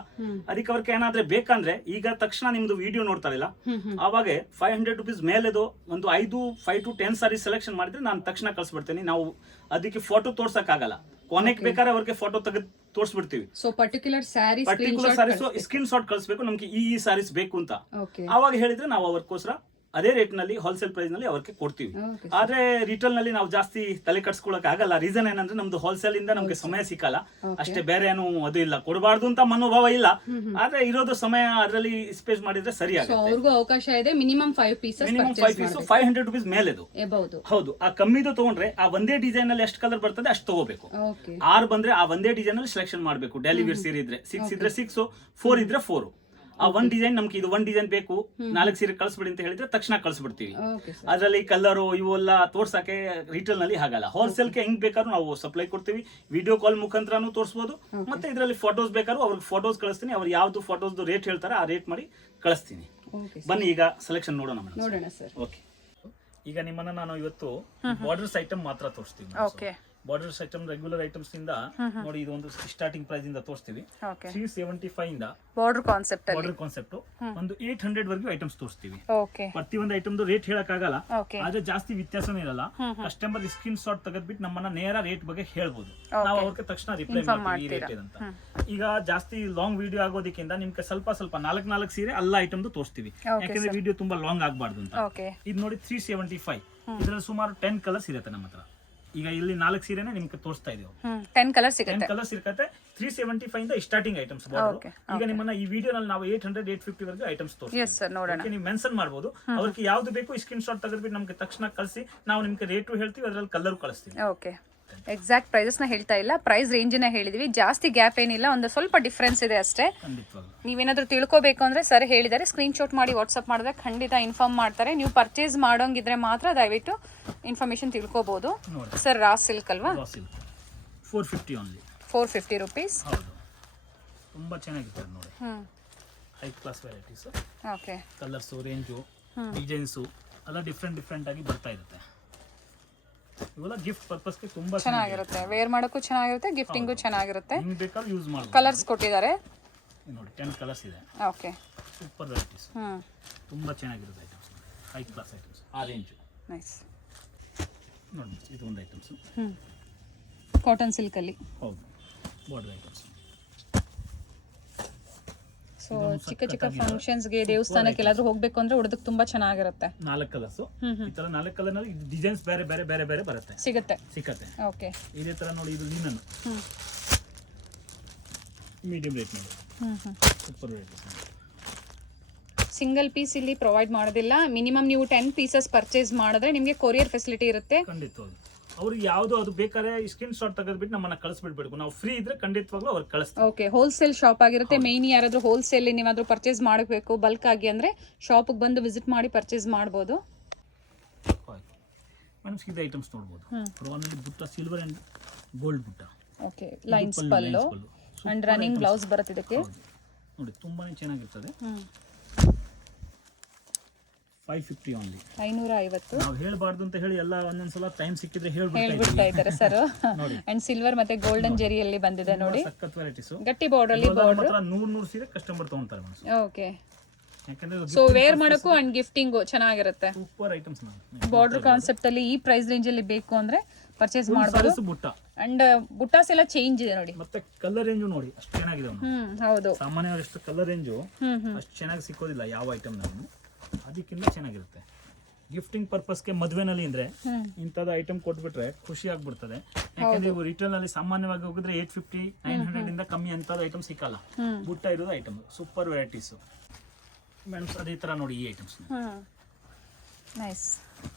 ಅದಕ್ಕೆ ಅವ್ರಿಗೆ ಏನಾದ್ರೆ ಬೇಕಂದ್ರೆ ಈಗ ತಕ್ಷಣ ನಿಮ್ದು ವಿಡಿಯೋ ನೋಡ್ತಾರಿಲ್ಲ, ಅವಾಗ 500 ರೂಪೀಸ್ ಮೇಲೆದು ಒಂದು 5 to 10 ಸಾರಿ ಸೆಲೆಕ್ಷನ್ ಮಾಡಿದ್ರೆ ನಾನು ತಕ್ಷಣ ಕಳ್ಸಿಬಿಡ್ತೇನೆ. ನಾವು ಅದಕ್ಕೆ ಫೋಟೋ ತೋರ್ಸಕ್ ಆಗಲ್ಲ, ಕೊನೆಗೆ ಬೇಕಾದ್ರೆ ಅವ್ರಿಗೆ ಫೋಟೋ ತೆಗೆದು ತೋರಿಸ್ಬಿಡ್ತೀವಿ. ಪರ್ಟಿಕ್ಯುಲರ್ ಸಾರೀಸ್ ಸ್ಕ್ರೀನ್ ಶಾಟ್ ಕಳಿಸ್ಬೇಕು ನಮ್ಗೆ ಈ ಸಾರೀಸ್ ಬೇಕು ಅಂತ. ಅವಾಗ ಹೇಳಿದ್ರೆ ನಾವು ಅವ್ರಿಗೋಸ್ಕರ ಅದೇ ರೇಟ್ ನಲ್ಲಿ ಹೋಲ್ಸೇಲ್ ಪ್ರೈಸ್ ನಲ್ಲಿ ಅವ್ರಿಗೆ ಕೊಡ್ತೀವಿ. ಆದ್ರೆ ರಿಟೇಲ್ ನಲ್ಲಿ ನಾವು ಜಾಸ್ತಿ ತಲೆ ಕಟ್ಸ್ಕೊಳಕ್ ಆಗಲ್ಲ. ರೀಸನ್ ಏನಂದ್ರೆ ನಮ್ದು ಹೋಲ್ಸೇಲ್ ಇಂದ ನಮ್ಗೆ ಸಮಯ ಸಿಕ್ಕಲ್ಲ ಅಷ್ಟೇ, ಬೇರೆ ಏನು ಅದು ಇಲ್ಲ. ಕೊಡಬಾರ್ದು ಅಂತ ಮನೋಭಾವ ಇಲ್ಲ, ಆದ್ರೆ ಇರೋದು ಸಮಯ ಅದರಲ್ಲಿ ಸ್ಪೇಸ್ ಮಾಡಿದ್ರೆ ಸರಿ ಆಗುತ್ತೆ. ಅವಕಾಶ ಇದೆ. ಮಿನಿಮಮ್ 5 ಪೀಸ್ 500 ರೂಪೀಸ್ ಮೇಲೆ. ಹೌದು, ಆ ಕಮ್ಮಿದು ತಗೊಂಡ್ರೆ ಆ ಒಂದೇ ಡಿಸೈನ್ ಅಲ್ಲಿ ಎಷ್ಟು ಕಲರ್ ಬರ್ತದೆ ಅಷ್ಟು ತಗೋಬೇಕು. 6 ಬಂದ್ರೆ ಆ ಒಂದೇ ಡಿಸೈನ್ ಅಲ್ಲಿ ಸೆಲೆಕ್ಷನ್ ಮಾಡ್ಬೇಕು. ಡೈಲಿ ವೇರ್ ಸೀರೆ ಇದ್ರೆ 6 ಇದ್ರೆ 6, 4 ಇದ್ರೆ 4. ಆ ಒಂದ್ ಡಿಸೈನ್ ನಮ್ಗೆ ಇದು ಒಂದ್ ಡಿಸೈನ್ ಬೇಕು 4 ಸೀರೆ ಕಳಿಸ್ಬಿಡಿ ಅಂತ ಹೇಳಿದ್ರೆ ತಕ್ಷಣ ಕಳಿಸ್ಬಿಡ್ತೀವಿ. Okay sir. ಅದರಲ್ಲಿ ಕಲರು ಇವೆಲ್ಲ ತೋರ್ಸಕ್ಕೆ ರಿಟೇಲ್ ನಲ್ಲಿ ಆಗಲ್ಲ. ಹೋಲ್ಸೇಲ್ಗೆ ಹೆಂಗ್ ಬೇಕಾದ್ರೂ ನಾವು ಸಪ್ಲೈ ಕೊಡ್ತೀವಿ. ವಿಡಿಯೋ ಕಾಲ್ ಮುಖಾಂತರನೂ ತೋರಿಸಬಹುದು. ಮತ್ತೆ ಇದರಲ್ಲಿ ಫೋಟೋಸ್ ಬೇಕಾದ್ರೂ ಅವ್ರಿಗೆ ಫೋಟೋಸ್ ಕಳಿಸ್ತೀನಿ. ಅವ್ರು ಯಾವ್ದು ಫೋಟೋಸ್ ರೇಟ್ ಹೇಳ್ತಾರೆ ಆ ರೇಟ್ ಮಾಡಿ ಕಳಿಸ್ತೀನಿ. ಬನ್ನಿ ಈಗ ಸೆಲೆಕ್ಷನ್ ನೋಡೋಣ ಮೇಡಮ್. ನೋಡೋಣ ಸರ್. ಓಕೆ, ಈಗ ನಿಮ್ಮನ್ನ ನಾನು ಇವತ್ತು ಬಾರ್ಡರ್ಸ್ ಐಟಮ್ ಮಾತ್ರ ತೋರಿಸ್ತೀನಿ. Okay, borders item regular items ಇಂದ ನೋಡಿ ಇದು ಒಂದು ಸ್ಟಾರ್ಟಿಂಗ್ ಪ್ರೈಸ್ ಇಂದ ತೋರಿಸ್ತೀವಿ. 375 ಇಂದ ಬಾರ್ಡರ್ ಕಾನ್ಸೆಪ್ಟ್ ಅಲ್ಲಿ ಬಾರ್ಡರ್ ಕಾನ್ಸೆಪ್ಟ್ ಒಂದು 800 ವರೆಗೂ ಐಟಮ್ಸ್ ತೋರಿಸ್ತೀವಿ. ಓಕೆ, ಪ್ರತಿ ಒಂದು ಐಟಮ್ ರೇಟ್ ಹೇಳಕ್ ಆಗಲ್ಲ, ಓಕೆ, ಆದ್ರೆ ಜಾಸ್ತಿ ವ್ಯತ್ಯಾಸನೇ ಇರಲ್ಲ. ಕಸ್ಟಮರ್ ಸ್ಕ್ರೀನ್ ಶಾಟ್ ತೆಗೆದ್ಬಿಟ್ಟು ನಮ್ಮನ್ನ ನೇರ ರೇಟ್ ಬಗ್ಗೆ ಹೇಳ್ಬೋದು. ನಾವು ಅವ್ರಿಗೆ ತಕ್ಷಣ ರಿಪ್ಲೈ ಮಾಡ್ತೀವಿ ಈ ರೇಟ್ ಅಂತ. ಈಗ ಜಾಸ್ತಿ ಲಾಂಗ್ ವಿಡಿಯೋ ಆಗೋದಕ್ಕಿಂತ ನಿಮ್ಗೆ ಸ್ವಲ್ಪ 4 ಸೀರೆ ಎಲ್ಲ ಐಟಮ್ ತೋರಿಸ್ತೀವಿ, ಯಾಕಂದ್ರೆ ವಿಡಿಯೋ ತುಂಬಾ ಲಾಂಗ್ ಆಗ್ಬಾರ್ದು ಅಂತ. ಇದು ನೋಡಿ 375, ಇದ್ರಲ್ಲಿ ಸುಮಾರು 10 ಕಲರ್ಸ್ ಇರುತ್ತೆ ನಮ್ಮ ಹತ್ರ. ಈಗ ಇಲ್ಲಿ 4 ಸೀರೆನೇ ನಿಮ್ಗೆ ತೋರಿಸ್ತಾ ಇದೀವಿ. 10 ಕಲರ್ ಸಿಗುತ್ತೆ. 10 ಕಲರ್ ಸಿಗುತ್ತೆ. 375 ಇಂದ ಸ್ಟಾರ್ಟಿಂಗ್ ಐಟಮ್ಸ್ ಬಾರ್ಡರ್. ಈಗ ನಿಮ್ಮನ್ನ ಈ ವಿಡಿಯೋನಲ್ಲಿ ನಾವು 800 850 ವರೆಗೂ ಐಟಮ್ಸ್ ತೋರಿಸ್ತೀವಿ. ಎಸ್ ಸರ್, ನೋಡೋಣ. ನೀವು ಮೆನ್ಷನ್ ಮಾಡಬಹುದು. ಅವ್ರಿಗೆ ಯಾವ್ದು ಬೇಕು ಸ್ಕ್ರೀನ್ ಶಾಟ್ ತೆಗೆದ್ಬಿಟ್ಟು ನಮ್ಗೆ ತಕ್ಷಣ ಕಳಿಸಿ, ನಾವು ನಿಮ್ಗೆ ರೇಟು ಹೇಳ್ತೀವಿ, ಅದರಲ್ಲಿ ಕಲರ್ ಕಳಿಸ್ತೀವಿ. ಓಕೆ, ಎಕ್ಸಾಕ್ಟ್ ಪ್ರೈಸಸ್ ನ ಹೇಳ್ತಾ ಇಲ್ಲ, ಪ್ರೈಸ್ ರೇಂಜ್ ನ ಹೇಳಿದ್ವಿ. ಜಾಸ್ತಿ ಗ್ಯಾಪ್ ಏನಿಲ್ಲ, ಒಂದು ಸ್ವಲ್ಪ ಡಿಫ್ರೆನ್ಸ್ ಇದೆ ಅಷ್ಟೇ. ನೀವೇನಾದ್ರೂ ತಿಳ್ಕೋಬೇಕು ಅಂದ್ರೆ ಸರ್ ಹೇಳಿದ್ದಾರೆ, ಸ್ಕ್ರೀನ್ ಶಾಟ್ ಮಾಡಿ ವಾಟ್ಸ್ಆಪ್ ಮಾಡಿದ್ರೆ ಖಂಡಿತ ಇನ್ಫಾರ್ಮ್ ಮಾಡ್ತಾರೆ. ನೀವು ಪರ್ಚೇಸ್ ಮಾಡೋಂಗಿದ್ರೆ ಮಾತ್ರ ದಯವಿಟ್ಟು ಇನ್ಫಾರ್ಮೇಶನ್ ತಿಳ್ಕೋಬಹುದು. ಸರ್ ರಾ ಸಿಲ್ಕ್ ಅಲ್ವಾ? 450 ಓನ್ಲಿ. 450 ರುಪೀಸ್. ಹೌದು, ತುಂಬಾ ಚೆನ್ನಾಗಿರುತ್ತೆ ನೋಡಿ. High class varieties. Okay, colours, range, designs ಎಲ್ಲ ಡಿಫ್ರೆಂಟ್ ಆಗಿ ಬರ್ತಾ ಇರುತ್ತೆ. ಇವೆಲ್ಲ ಗಿಫ್ಟ್ ಪರ್ಪಸ್ಗೆ ತುಂಬಾ ಚೆನ್ನಾಗಿರುತ್ತೆ. ವೇರ್ ಮಾಡೋಕ್ಕೂ ಚೆನ್ನಾಗಿರುತ್ತೆ, ಗಿಫ್ಟಿಂಗು ಚೆನ್ನಾಗಿರುತ್ತೆ. ನಿಮ್ಗೆ ಬೇಕಾದ್ರೆ ಯೂಸ್ ಮಾಡಿ. ಕಲರ್ಸ್ ಕೊಟ್ಟಿದ್ದಾರೆ ನೋಡಿ, 10 ಕಲರ್ಸ್ ಇದೆ. Okay, super varieties. ತುಂಬಾ ಚೆನ್ನಾಗಿರುತ್ತೆ ಐಟಮ್ಸ್, ಹೈ ಕ್ಲಾಸ್ ಐಟಮ್ಸ್. ಆ ರೇಂಜ್ ನೈಸ್. ನೋಡಿ, ಇದು ಒಂದು ಐಟಮ್ಸ್. ಕಾಟನ್ ಸಿಲ್ಕ್ ಅಲ್ಲಿ. ಹೌದು, ಬಾರ್ಡರ್ ಐಟಮ್ಸ್. ಸೊ ಚಿಕ್ಕ ಫಂಕ್ಷನ್ಸ್ಗೆ, ದೇವಸ್ಥಾನಕ್ಕೆ ಎಲ್ಲಾದ್ರೂ ಹೋಗ್ಬೇಕು ಅಂದ್ರೆ ಉಡೋದಕ್ಕೆ ತುಂಬಾ ಚೆನ್ನಾಗಿರುತ್ತೆ. 4 ಕಲರ್ಸ್. ಈ ತರ 4 ಕಲರ್ ನಲ್ಲಿ ಡಿಸೈನ್ಸ್ ಬೇರೆ ಬರುತ್ತೆ, ಸಿಕ್ಕತ್ತೆ. ಓಕೆ, ಇದೇ ತರ ನೋಡಿ, ಇದು ಲೀನನ್ ಮೀಡಿಯಂ ರೇಟ್ ನಲ್ಲಿ. Super rate. ಸಿಂಗಲ್ ಪೀಸ್ ಇಲ್ಲಿ ಪ್ರೊವೈಡ್ ಮಾಡೋದಿಲ್ಲ. ಮಿನಿಮಮ್ ನೀವು 10 ಪೀಸಸ್ ಪರ್ಚೇಸ್ ಮಾಡಿದ್ರೆ ನಿಮಗೆ ಕೊರಿಯರ್ ಫೆಸಿಲಿಟಿ ಇರುತ್ತೆ. ಖಂಡಿತವಾಗ್ಲು ಅವ್ರಿಗೆ ಯಾವ್ದು ಅದು ಬೇಕಾದ್ರೆ ಸ್ಕ್ರೀನ್ ಶಾಟ್ ತೆಗೆದ್ಬಿಟ್ಟು ನಮ್ಮನ್ನ ಕಳಿಸ್ಬಿಡ್ಬೇಕು. ನಾವು ಫ್ರೀ ಇದ್ರೆ ಖಂಡಿತವಾಗ್ಲೂ ಅವ್ರಿಗೆ ಕಳಿಸ್ತೀವಿ. ಓಕೆ, ಹೋಲ್ಸೇಲ್ ಶಾಪ್ ಆಗಿರುತ್ತೆ. ಮೇನ್ ಯಾರಾದ್ರೂ ಹೋಲ್ಸೇಲ್ ನೀವಾದ್ರೂ ಪರ್ಚೇಸ್ ಮಾಡಬೇಕು ಬಲ್ಕ್ ಆಗಿ ಅಂದ್ರೆ ಶಾಪಿಗೆ ಬಂದು ವಿಸಿಟ್ ಮಾಡಿ ಪರ್ಚೇಸ್ ಮಾಡಬಹುದು. ಮೇಡಮ್, ಇದು ಐಟಮ್ಸ್ ನೋಡಬಹುದು. ಪ್ರೊವನಲ್ಲಿ ಬುಟ್ಟ, ಸಿಲ್ವರ್ ಅಂಡ್ ಗೋಲ್ಡ್ ಬುಟ್ಟ. Okay, lines pallu and running blouse ಬರುತ್ತೆ ಇದಕ್ಕೆ. ನೋಡಿ, ತುಂಬಾನೇ ಚೆನ್ನಾಗಿರ್ತದೆ. 550 ಓನ್ಲಿ. 550. ನಾವು ಹೇಳ್ಬಾರ್ದು ಅಂತ ಹೇಳಿ ಎಲ್ಲ ಒಂದೊಂದ್ಸಲ ಟೈಮ್ ಸಿಕ್ಕಿದ್ರೆ ಹೇಳ್ಬಿಡ್ತಾ ಇದ್ದಾರೆ ಸರ್. ಅಂಡ್ ಸಿಲ್ವರ್ ಮತ್ತೆ ಗೋಲ್ಡನ್ ಜೆರಿಯಲ್ಲಿ ಬಂದಿದೆ ನೋಡಿ. ಸಖತ್ ವೆರೈಟೀಸ್. ಗಟ್ಟಿ ಬಾರ್ಡರ್ ಅಲ್ಲಿ ಬಾರ್ಡರ್ 100 ಸೀರೆ ಕಸ್ಟಮರ್ ತಗೊಂತಾರೆ ಮೇಡಮ್. ಓಕೆ, ಯಾಕಂದ್ರೆ ಸೊ ವೇರ್ ಮಾಡಕ್ಕೂ ಅಂಡ್ ಗಿಫ್ಟಿಂಗು ಚೆನ್ನಾಗಿರುತ್ತೆ. Super items. ಬಾರ್ಡರ್ ಕಾನ್ಸೆಪ್ಟ್ ಅಲ್ಲಿ ಈ ಪ್ರೈಸ್ ರೇಂಜ್ ಅಲ್ಲಿ ಬೇಕು ಅಂದ್ರೆ ಪರ್ಚೇಸ್ ಮಾಡಬಹುದು. ಬುಟ್ಟ ಅಂಡ್ ಬುಟ್ಟಾಸ್ ಎಲ್ಲ ಚೇಂಜ್ ಇದೆ ನೋಡಿ. ಮತ್ತೆ ಕಲರ್ ರೇಂಜು ನೋಡಿ, ಅಷ್ಟು ಚೆನ್ನಾಗಿದೆ. ಹೌದು, ಸಾಮಾನ್ಯವಾಗಿ ಅಷ್ಟು ಕಲರ್ ರೇಂಜು ಅಷ್ಟು ಚೆನ್ನಾಗಿ ಸಿಕ್ಕೋದಿಲ್ಲ ಯಾವ ಐಟಮ್ ನಾವು. ಅದಕ್ಕಿಂತ ಚೆನ್ನಾಗಿರುತ್ತೆ. ಗಿಫ್ಟಿಂಗ್ ಪರ್ಪಸ್ಗೆ ಮದುವೆನಲ್ಲಿ ಅಂದ್ರೆ ಇಂಥದ್ದು ಐಟಮ್ ಕೊಟ್ಬಿಟ್ರೆ ಖುಷಿ ಆಗ್ಬಿಡ್ತದೆ. ಯಾಕಂದ್ರೆ ಇವು ರಿಟೇಲ್ ನಲ್ಲಿ ಸಾಮಾನ್ಯವಾಗಿ ಹೋಗಿದ್ರೆ 850 900 ಇಂದ ಕಮ್ಮಿ ಅಂತದ ಐಟಮ್ ಸಿಕ್ಕಲ್ಲ. ಬುಟ್ಟ ಇರೋದು ಐಟಮ್ ಸೂಪರ್ ವೆರೈಟೀಸ್. ಮೇಡಮ್, ಅದೇ ತರ ನೋಡಿ ಈ items. Nice.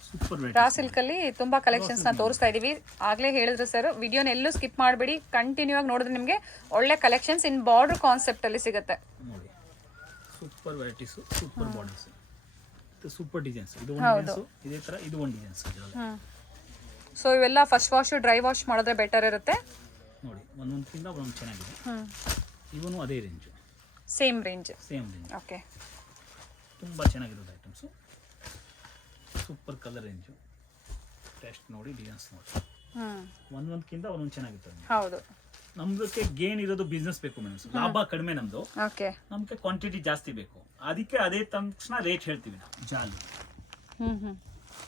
Super raw silk ಅಲ್ಲಿ ತುಂಬಾ ಕಲೆಕ್ಷನ್ಸ್ ನ ತೋರಿಸ್ತಾ ಇದೀವಿ. ಆಗ್ಲೇ ಹೇಳಿದ್ರು ಸರ್, ವಿಡಿಯೋನ ಎಲ್ಲೂ ಸ್ಕಿಪ್ ಮಾಡಬೇಡಿ, ಕಂಟಿನ್ಯೂ ಆಗಿ ನೋಡಿದ್ರೆ ನಿಮಗೆ ಒಳ್ಳೆ ಕಲೆಕ್ಷನ್ಸ್ ಇನ್ ಬಾರ್ಡರ್ ಕಾನ್ಸೆಪ್ಟ್ ಅಲ್ಲಿ ಸಿಗುತ್ತೆ. ನೋಡಿ, super varieties, super borders, super designs. ಇದು ಒಂದು ಡಿಸೈನ್ಸ್, ಇದೇ ತರ ಇದು ಒಂದು ಡಿಸೈನ್ಸ್. ಸೊ ಇವೆಲ್ಲ ಫಸ್ಟ್ ವಾಶ್, ಡ್ರೈ ವಾಶ್ ಮಾಡಿದ್ರೆ ಬೆಟರ್ ಇರುತ್ತೆ. ನೋಡಿ, ಒಂದೊಂದಕ್ಕಿಂತ ಒಂದೊಂದು ಚೆನ್ನಾಗಿದೆ. ಇವನು ಅದೇ ರೇಂಜ್, ಸೇಮ್ ರೇಂಜ್. ಓಕೆ, ತುಂಬಾ ಚೆನ್ನಾಗಿರೋದು items. Super colour range. Test ನೋಡಿ, ಡಿಸೈನ್ಸ್ ನೋಡಿ, ಒಂದೊಂದಕ್ಕಿಂತ ಒಂದೊಂದು ಚೆನ್ನಾಗಿರ್ತದೆ. ಹೌದು, ನಮ್ದಕ್ಕೆ ಗೇನ್ ಇರೋದು ಬಿಸ್ನೆಸ್ ಬೇಕು ಮೇಡಮ್. ಲಾಭ ಕಡಿಮೆ ನಮ್ದು, ನಮ್ಗೆ ಕ್ವಾಂಟಿಟಿ ಜಾಸ್ತಿ ಬೇಕು. ಅದಕ್ಕೆ ಅದೇ ತಕ್ಷಣ ರೇಟ್ ಹೇಳ್ತೀವಿ ನಾವು. ಜಾಲಿ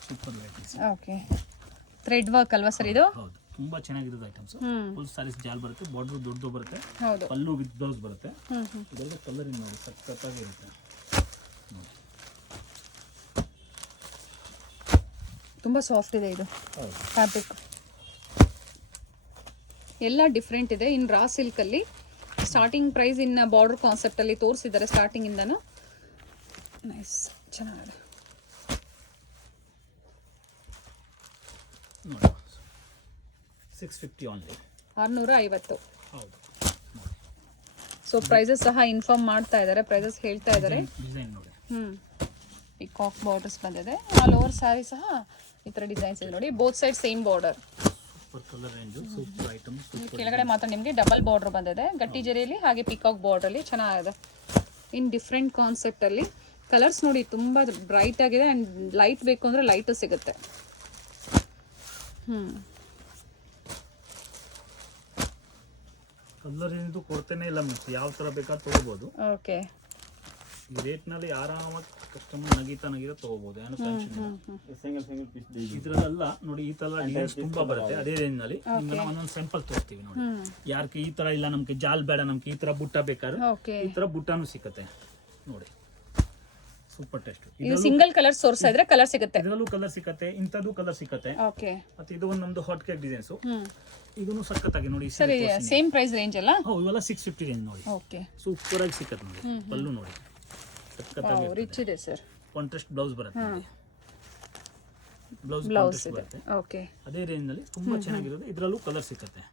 super varieties. Okay, thread work ಅಲ್ವಾ ಸರ್ ಇದು? ಹೌದು, ತುಂಬಾ ಚೆನ್ನಾಗಿರೋದು ಐಟಮ್ಸ್. ಫುಲ್ ಸಾರೀಸ್ ಜಾಲ್ ಬರುತ್ತೆ, ಬಾರ್ಡರ್ ದೊಡ್ಡದು ಬರುತ್ತೆ, ಪಲ್ಲು ವಿತ್ ಬ್ಲೌಸ್ ಬರುತ್ತೆ. ಇದರ ಕಲರ್ ನೋಡಿ, ಸಖತ್ತಾಗಿರುತ್ತೆ. ತುಂಬಾ ಸಾಫ್ಟ್ ಇದೆ ಇದು ಫ್ಯಾಬ್ರಿಕ್. ಎಲ್ಲ ಡಿಫ್ರೆಂಟ್ ಇದೆ. ಇನ್ ರಾ ಸಿಲ್ಕ್ ಅಲ್ಲಿ ಸ್ಟಾರ್ಟಿಂಗ್ ಪ್ರೈಸ್ ಇನ್ ಬಾರ್ಡರ್ ಕಾನ್ಸೆಪ್ಟ್ ಅಲ್ಲಿ ತೋರಿಸಿದ್ದಾರೆ ಸ್ಟಾರ್ಟಿಂಗ್ ಇಂದನು. ನೈಸ್, ಚೆನ್ನಾಗಿದೆ. ನೋಡಿ, 650 ಓನ್ಲಿ. 650. ಹೌದು, ಸೊ ಪ್ರೈಸಸ್ ಸಹ ಇನ್ಫಾರ್ಮ್ ಮಾಡ್ತಾ ಇದ್ದಾರೆ, ಪ್ರೈಸಸ್ ಹೇಳ್ತಾ ಇದ್ದಾರೆ. ಡಿಸೈನ್ ನೋಡಿ, ಪಿಕಾಕ್ ಬಾರ್ಡರ್ಸ್ ಬಂದಿದೆ. ಆಲ್ ಓವರ್ ಸ್ಯಾರಿ ಸಹ ಈ ಥರ ಡಿಸೈನ್ಸ್ ಇದೆ ನೋಡಿ. Both side same border. Super colour range, super item. ಕೆಳಗಡೆ ಮಾತ್ರ ನಿಮಗೆ ಡಬಲ್ ಬಾರ್ಡರ್ ಬಂದಿದೆ ಗಟ್ಟಿ ಜರಿಯಲ್ಲಿ, ಹಾಗೆ ಪಿಕಾಕ್ ಬಾರ್ಡ್ರಲ್ಲಿ ಚೆನ್ನಾಗಿದೆ. ಇನ್ ಡಿಫ್ರೆಂಟ್ ಕಾನ್ಸೆಪ್ಟಲ್ಲಿ ಕಲರ್ಸ್ ನೋಡಿ ತುಂಬ ಬ್ರೈಟ್ ಆಗಿದೆ. ಆ್ಯಂಡ್ ಲೈಟ್ ಬೇಕು ಅಂದರೆ ಲೈಟು ಸಿಗುತ್ತೆ. ಕಲರ್ ಏನಿದು ಕೊಡ್ತೇನೆ ಇಲ್ಲ ಮಿಸ್, ಯಾವ ಥರ ಬೇಕಾದ್ರೂ ತೊಗೋಬೋದು. ಓಕೆ, ಈ ರೇಟ್ನಲ್ಲಿ ಆರಾಮಾಗಿ ಕಸ್ಟಮರ್ ನಗೀತಾ ತೊಗೋಬೋದು, ಏನು ಟೆನ್ಷನ್ ಇಲ್ಲ. ಇದ್ರಲ್ಲ ನೋಡಿ, ಈ ತರ ಡಿಸೈನ್ಸ್ ತುಂಬಾ ಬರುತ್ತೆ ಅದೇ ರೇಂಜ್ನಲ್ಲಿ. ನಿಮ್ಗೆ ಒಂದೊಂದು ಸ್ಯಾಂಪಲ್ ತೋರಿಸ್ತೀವಿ ನೋಡಿ. ಯಾರಿಗೆ ಈ ತರ ಇಲ್ಲ, ನಮ್ಗೆ ಜಾಲ್ ಬೇಡ, ನಮ್ಗೆ ಈ ತರ ಬುಟ್ಟ ಬೇಕಾದ್ರೆ ಈ ತರ ಬುಟ್ಟಾನು ಸಿಕ್ಕತ್ತೆ ನೋಡಿ. Super test. ಇದು ಸಿಂಗಲ್ ಕಲರ್ ತೋರಿಸ್ತಾ ಇದ್ರೆ ಕಲರ್ ಸಿಗುತ್ತೆ, ಇದರಲ್ಲೂ ಕಲರ್ ಸಿಕ್ಕತ್ತೆ, ಇಂಥದ್ದು ಕಲರ್ ಸಿಕ್ಕತ್ತೆ. ಓಕೆ, ಮತ್ತೆ ಇದು ಒಂದು ನಮ್ದು ಹಾಟ್ ಕೇಕ್ ಡಿಸೈನ್ಸ್, ಇದನ್ನು ಸಖತ್ತಾಗಿ ನೋಡಿ. ಸರಿ, ಸೇಮ್ ಪ್ರೈಸ್ ರೇಂಜ್ ಅಲ್ಲ? ಹೌದು, ಇವೆಲ್ಲ 650 ರೇಂಜ್ ನೋಡಿ. ಓಕೆ, ಸೂಪರ್ ಆಗಿ ಸಿಕ್ಕತ್ತೆ ನೋಡಿ. ಪಲ್ಲು ನೋಡಿ, ಸಖತ್ತಾಗಿ ರಿಚ್ ಇದೆ ಸರ್. ಕಾಂಟ್ರಾಸ್ಟ್ ಬ್ಲೌಸ್ ಬರುತ್ತೆ, ಬ್ಲೌಸ್ ಇದೆ. ಓಕೆ, ಅದೇ ರೇಂಜ್ ನಲ್ಲಿ ತುಂಬಾ ಚೆನ್ನಾಗಿರೋದು. ಇದರಲ್ಲೂ ಕಲರ್ ಸಿಕ್ಕತ್ತೆ,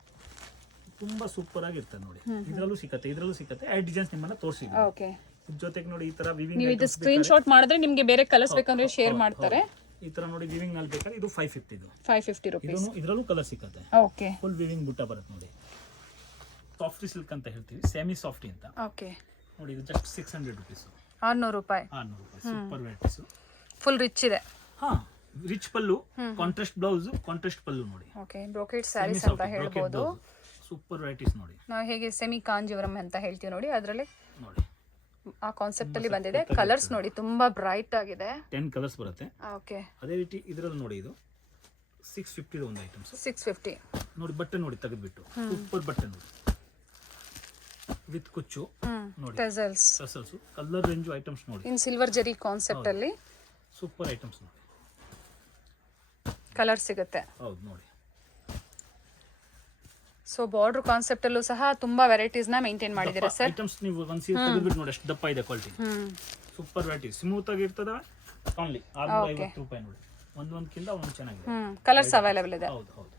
ತುಂಬಾ ಸೂಪರ್ ಆಗಿ ಇರ್ತದೆ ನೋಡಿ. ಇದರಲ್ಲೂ ಸಿಕ್ಕತ್ತೆ, ಇದರಲ್ಲೂ ಸಿಕ್ಕತ್ತೆ. 8 ಡಿಸೈನ್ಸ್ ನಿಮ್ಮನ್ನ ತೋರಿಸಿದ್ವಿ. ಓಕೆ, ಜೊತೆಗೆ ನೋಡಿ ಈ ತರ ವಿವಿಂಗ್, ನೀವು ಇದು ಸ್ಕ್ರೀನ್ ಶಾಟ್ ಮಾಡಿದ್ರೆ ನಿಮಗೆ ಬೇರೆ ಕಲರ್ಸ್ ಬೇಕಂದ್ರೆ ಶೇರ್ ಮಾಡ್ತಾರೆ. ಈ ತರ ನೋಡಿ ವಿವಿಂಗ್ ನಲ್ಲಿ ಬೇಕಾದ್ರೆ ಇದು 550 ಇದು 550 ರೂಪೀಸ್. ಇದರಲ್ಲೂ ಕಲರ್ ಸಿಕ್ಕತ್ತೆ. ಓಕೆ, ಫುಲ್ ವಿವಿಂಗ್ ಬುಟ್ಟ ಬರುತ್ತೆ ನೋಡಿ. ಸಾಫ್ಟಿ ಸಿಲ್ಕ್ ಅಂತ ಹೇಳ್ತೀವಿ, ಸೆಮಿ ಸಾಫ್ಟಿ ಅಂತ. ಓಕೆ, ನೋಡಿ ಇದು ಜಸ್ಟ್ 600 ರೂಪೀಸ್, 600 ರೂಪಾಯಿ. 600 ರೂಪಾಯಿ. ಸೂಪರ್ ವೆರೈಟೀಸ್, ಫುಲ್ ರಿಚ್ ಇದೆ. ಹಾ, ರಿಚ್ ಪಲ್ಲು, ಕಾಂಟ್ರಾಸ್ಟ್ ಬ್ಲೌಸ್, ಕಾಂಟ್ರಾಸ್ಟ್ ಪಲ್ಲು ನೋಡಿ. ಓಕೆ, ಬ್ರೋಕೆಡ್ ಸ್ಯಾರೀಸ್ ಅಂತ ಹೇಳ್ಬೋದು. ಸೂಪರ್ ವೆರೈಟೀಸ್ ನೋಡಿ. ನಾವು ಹೇಗೆ ಸೆಮಿ ಕಾಂಜೀವರಂ ಅಂತ ಹೇಳ್ತೀವಿ ನೋಡಿ, ಅದರಲ್ಲಿ ನೋಡಿ ಆ ಕಾನ್ಸೆಪ್ಟ್ ಅಲ್ಲಿ ಬಂದಿದೆ. ಕಲರ್ಸ್ ನೋಡಿ ತುಂಬಾ ಬ್ರೈಟ್ ಆಗಿದೆ. 10 ಕಲರ್ಸ್ ಬರುತ್ತೆ. ಓಕೆ, ಅದೇ ರೀತಿ ಇದರಲ್ಲಿ ನೋಡಿ ಇದು 650 ಒಂದು ಐಟಮ್ಸ್. 650 ನೋಡಿ. ಬಟ್ಟೆ ನೋಡಿ ತೆಗೆದ್ಬಿಟ್ಟು, ಸೂಪರ್ ಬಟ್ಟೆ ನೋಡಿ, ವಿತ್ ಕುಚ್ಚು ನೋಡಿ, ಟೆಸಲ್ಸ್, ಕಲರ್ ರೇಂಜ್ ಐಟಮ್ಸ್ ನೋಡಿ. ಇನ್ ಸಿಲ್ವರ್ ಜರಿ ಕಾನ್ಸೆಪ್ಟ್ ಅಲ್ಲಿ ಸೂಪರ್ ಐಟಮ್ಸ್ ನೋಡಿ. ಕಲರ್ ಸಿಗುತ್ತೆ. ಹೌದು ನೋಡಿ. ಸೊ ಬಾರ್ಡರ್ ಕಾನ್ಸೆಪ್ಟ್ ಅಲ್ಲೂ ಸಹ ತುಂಬಾ ವೆರೈಟೀಸ್ ನ ಮೇಂಟೈನ್ ಮಾಡಿದ್ದೀರಾ ಸರ್. ಐಟಮ್ಸ್ ನೀವು ಒಂದು ಸೀರೆ ತೆಗೆದ್ಬಿಟ್ಟು ನೋಡಿ, ಎಷ್ಟು ದಪ್ಪ ಇದೆ ಕ್ವಾಲಿಟಿ. ಸೂಪರ್ ವೆರೈಟಿ, ಸ್ಮೂತ್ ಆಗಿ ಇರ್ತದ. ಓನ್ಲಿ 650 ರೂಪಾಯಿ ನೋಡಿ. ಒಂದೊಂದಕ್ಕಿಂತ ಒಂದೊಂದು ಚೆನ್ನಾಗಿದೆ. ಕಲರ್ಸ್ ಅವೈಲೇಬಲ್ ಇದೆ. ಹೌದು ಹೌದು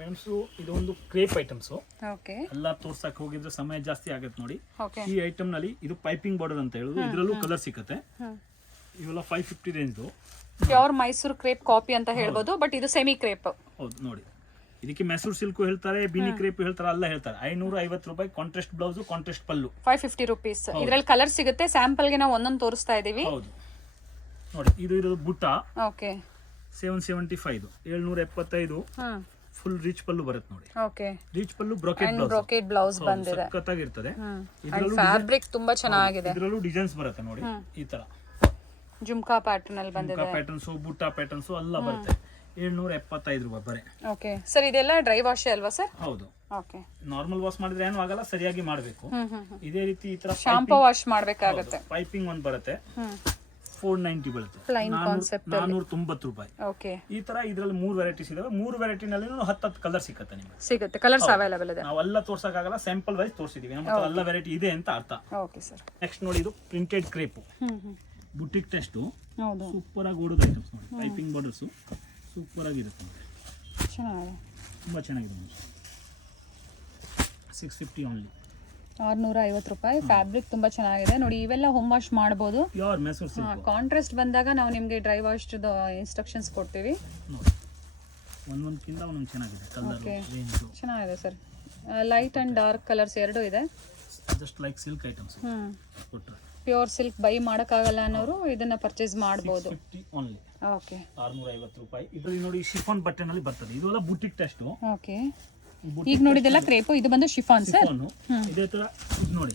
ಮೇಡಮ್ಸ್. ಇದೊಂದು ಕ್ರೇಪ್ ಐಟಮ್ಸ್. ಓಕೆ, ಎಲ್ಲ ತೋರ್ಸಕ್ ಹೋಗಿದ್ರೆ ಸಮಯ ಜಾಸ್ತಿ ಆಗುತ್ತೆ ನೋಡಿ. ಓಕೆ, ಈ ಐಟಮ್ ನಲ್ಲಿ ಇದು ಪೈಪಿಂಗ್ ಬಾರ್ಡರ್ ಅಂತ ಹೇಳುದು. ಇದರಲ್ಲೂ ಕಲರ್ ಸಿಕ್ಕತ್ತೆ. ಇವೆಲ್ಲ 550 range. Pure Mysore crepe copy ಅಂತ ಹೇಳ್ಬೋದು, ಬಟ್ ಇದು ಸೆಮಿ ಕ್ರೇಪ್. ಹೌದು ನೋಡಿ. ಇದಕ್ಕೆ ಮೈಸೂರು ಸಿಲ್ಕ್ ಹೇಳ್ತಾರೆ, ಬಿನಿ ಕ್ರೇಪ್ ಹೇಳ್ತಾರೆ, ಎಲ್ಲ ಹೇಳ್ತಾರೆ. 550 ರೂಪಾಯಿ. ಕಾಂಟ್ರಾಸ್ಟ್ ಬ್ಲೌಸ್, ಕಾಂಟ್ರಾಸ್ಟ್ ಪಲ್ಲು, 550 ರೂಪೀಸ್. ಇದರಲ್ಲಿ ಕಲರ್ ಸಿಗುತ್ತೆ. ಸ್ಯಾಂಪಲ್ ಗೆ ನಾವು ಒಂದೊಂದು ತೋರಿಸ್ತಾ ಇದೀವಿ. ಹೌದು ನೋಡಿ. ಇದು ಇರೋದು ಬುಟ್ಟ. ಓಕೆ, 775 775. ಫುಲ್ ರಿಚ್ ಪಲ್ಲು ಬರುತ್ತೆ ನೋಡಿ. ಓಕೆ, ರಿಚ್ ಪಲ್ಲು, ಬ್ರೋಕೆಡ್ ಬ್ಲೌಸ್ ಬಂದಿದೆ. ಸಖತ್ತಾಗಿರ್ತದೆ. ಫ್ಯಾಬ್ರಿಕ್ ತುಂಬಾ ಚೆನ್ನಾಗಿದೆ. ಇದರಲ್ಲೂ ಡಿಸೈನ್ಸ್ ಬರುತ್ತೆ ನೋಡಿ. ಈ ತರ ಜುಮ್ಕಾ ಪ್ಯಾಟರ್ನ್ ಅಲ್ಲಿ ಬಂದಿದೆ. ಪ್ಯಾಟರ್ನ್ಸ್, ಬುಟ್ಟ ಪ್ಯಾಟರ್ನ್ಸ್ ಎಲ್ಲ ಬರುತ್ತೆ. 775 ರೂಪಾಯಿ ಬರೀ. ಓಕೆ ಸರ್, ಇದೆಲ್ಲ ಡ್ರೈ ವಾಶ್ ಅಲ್ವಾ ಸರ್? ಹೌದು. ಓಕೆ, ನಾರ್ಮಲ್ ವಾಶ್ ಮಾಡಿದ್ರೆ ಏನು ಆಗಲ್ಲ, ಸರಿಯಾಗಿ ಮಾಡಬೇಕು. ಇದೇ ರೀತಿ ಈ ತರ ಶಾಂಪೂ ವಾಶ್ ಮಾಡಬೇಕಾಗುತ್ತೆ. ಪೈಪಿಂಗ್ ಒಂದು ಬರುತ್ತೆ. 490 ಬರುತ್ತೆ. ಪ್ಲೈನ್ ಕಾನ್ಸೆಪ್ಟ್ 490 ರೂಪಾಯಿ. ಓಕೆ, ಈ ತರ ಇದರಲ್ಲಿ 3 ವೆರೈಟೀಸ್ ಇದಾವೆ. 3 ವೆರೈಟಿನಲ್ಲಿ 10 ಕಲರ್ ಸಿಗುತ್ತೆ ನಿಮಗೆ. ಸಿಗುತ್ತೆ, ಕಲರ್ಸ್ ಅವೈಲೇಬಲ್ ಇದೆ. ನಾವೆಲ್ಲ ತೋರ್ಸಕ್ಕಾಗಲ್ಲ, ಸ್ಯಾಂಪಲ್ ವೈಸ್ ತೋರಿಸಿದೀವಿ. ನಮ್ಮ ಹತ್ರ ಎಲ್ಲ ವೆರೈಟಿ ಇದೆ ಅಂತ ಅರ್ಥ. Okay sir. ನೆಕ್ಸ್ಟ್ ನೋಡಿ, ಇದು ಪ್ರಿಂಟೆಡ್ ಕ್ರೇಪ್ ಬುಟಿಕ್ ಟೆಸ್ಟ್. ಹೌದು, ಸೂಪರ್ ಆಗಿ ಓಡೋದು ಐಟಮ್ಸ್ ನೋಡಿ. ಪೈಪಿಂಗ್ ಬಾರ್ಡರ್ಸ್ ಸೂಪರ್ ಆಗಿರುತ್ತೆ ನೋಡಿ. ಚೆನ್ನಾಗಿದೆ, ತುಂಬಾ ಚೆನ್ನಾಗಿದೆ ನೋಡಿ. 650 ಓನ್ಲಿ. 650 ರೂಪಾಯಿ. ಫ್ಯಾಬ್ರಿಕ್ ತುಂಬಾ ಚೆನ್ನಾಗಿದೆ ನೋಡಿ. ಇವೆಲ್ಲ ಹೋಮ್ ವಾಶ್ ಮಾಡಬಹುದು. Pure Mysuru silk. ಕಾಂಟ್ರಾಸ್ಟ್ ಬಂದಾಗ ನಾವು ನಿಮಗೆ ಡ್ರೈ ವಾಶ್ ಇನ್ಸ್ಟ್ರಕ್ಷನ್ಸ್ ಕೊಡ್ತೀವಿ ನೋಡಿ. ಒಂದೊಂದಕ್ಕಿಂತ ಒಂದೊಂದು ಚೆನ್ನಾಗಿದೆ. ಕಲರ್ ರೇಂಜ್ ಚೆನ್ನಾಗಿದೆ sir. Light and dark colours ಎರಡು ಇದೆ. Just like silk items. Pure silk by ಮಾಡೋಕ್ಕಾಗಲ್ಲ ಅನ್ನೋರು ಇದನ್ನ ಪರ್ಚೇಸ್ ಮಾಡಬಹುದು. 650 ಓನ್ಲಿ. ಓಕೆ, 650 ರೂಪಾಯಿ. ಇದರಲ್ಲಿ ನೋಡಿ ಶಿಫಾನ್ ಬಟ್ಟೆನಲ್ಲಿ ಬರ್ತದೆ. ಇದೆಲ್ಲ ಬುಟಿಕ್ ಟೆಸ್ಟ್. ಓಕೆ, ಈಗ ನೋಡಿದೆಲ್ಲ ಕ್ರೇಪ್, ಇದು ಬಂದು ಶಿಫಾನ್ ಸರ್. ಇದೇ ತರ ಇದು ನೋಡಿ,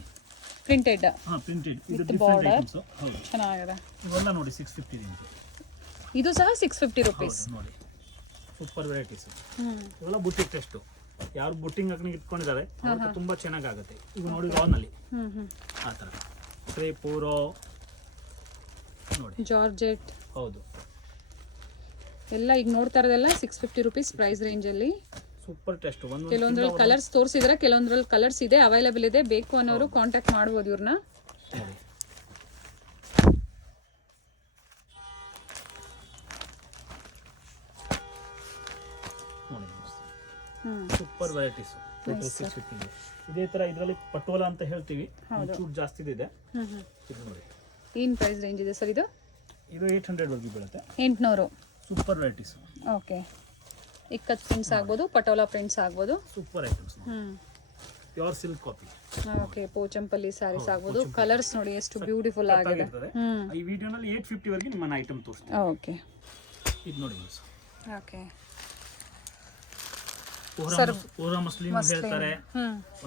ಪ್ರಿಂಟೆಡ್. ಹಾ, ಪ್ರಿಂಟೆಡ್. ಇದು ಡಿಫರೆಂಟ್ ಐಟಮ್ಸ್. ಹೌದು, ಚೆನ್ನಾಗಿದೆ. ಇವೆಲ್ಲ ನೋಡಿ 650 ರೇಂಜ್. ಇದು ಸಹ 650 ರೂಪೀಸ್ ನೋಡಿ. Super varieties. ಇವೆಲ್ಲ ಬುಟಿಕ್ ಟೆಸ್ಟ್. ಯಾರು ಬುಟ್ಟಿಂಗ್ ಹಾಕಿ ಇಟ್ಕೊಂಡಿದ್ದಾರೆ ಅವ್ರಿಗೆ ತುಂಬಾ ಚೆನ್ನಾಗಿ ಆಗುತ್ತೆ. ಈಗ ನೋಡಿ ರಾನಲ್ಲಿ ಆ ತರ ಕ್ರೇಪ್ ರೋ ನೋಡಿ, ಜಾರ್ಜೆಟ್. ಹೌದು, ಎಲ್ಲ ಈಗ ನೋಡ್ತಾ ಇರೋದೆಲ್ಲ 650 ರೂಪೀಸ್ ಪ್ರೈಸ್ ರೇಂಜ್ ಅಲ್ಲಿ. Super taste. ಕೆಲವೊಂದ್ರಲ್ಲಿ ಕಲರ್ಸ್ ತೋರಿಸಿದ್ರೆ, ಕೆಲವೊಂದ್ರಲ್ಲಿ ಕಲರ್ಸ್ ಇದೆ, ಅವೈಲೇಬಲ್ ಇದೆ. ಬೇಕು ಅನ್ನೋರು ಕಾಂಟ್ಯಾಕ್ಟ್ ಮಾಡಬಹುದು ಇವ್ರನ್ನ. Super varieties. ಟೋಟಲ್ 650 ಇದೇ ತರ ಇದರಲ್ಲಿ ಪಟೋಲಾ ಅಂತ ಹೇಳ್ತೀವಿ, ಚೂರು ಜಾಸ್ತಿ ಇದೆ. ಇದು ನೋಡಿ ಏನು ಪ್ರೈಸ್ ರೇಂಜ್ ಇದೆ ಸರ್ ಇದು? ಇದು 800 ವರೆಗೆ ಬೀಳುತ್ತೆ. 800. Super varieties. Okay, ikat prints ಆಗ್ಬೋದು, ಪಟೋಲಾ ಪ್ರಿಂಟ್ಸ್ ಆಗ್ಬೋದು. Super items. Pure silk copy. Okay, Pochampally sarees ಆಗ್ಬೋದು. ಕಲರ್ಸ್ ನೋಡಿ ಎಷ್ಟು ಬ್ಯೂಟಿಫುಲ್ ಆಗಿದೆ. ಈ ವಿಡಿಯೋನಲ್ಲಿ 850 ವರೆಗೆ ನಿಮ್ಮ ಐಟಮ್ ತೋರಿಸ್ತೀನಿ. ಓಕೆ, ಇದು ನೋಡಿ ಮಿಸ್. ಓಕೆ ಪೂರಾ ಮುಸ್ಲಿಂ ಹೇಳ್ತಾರೆ,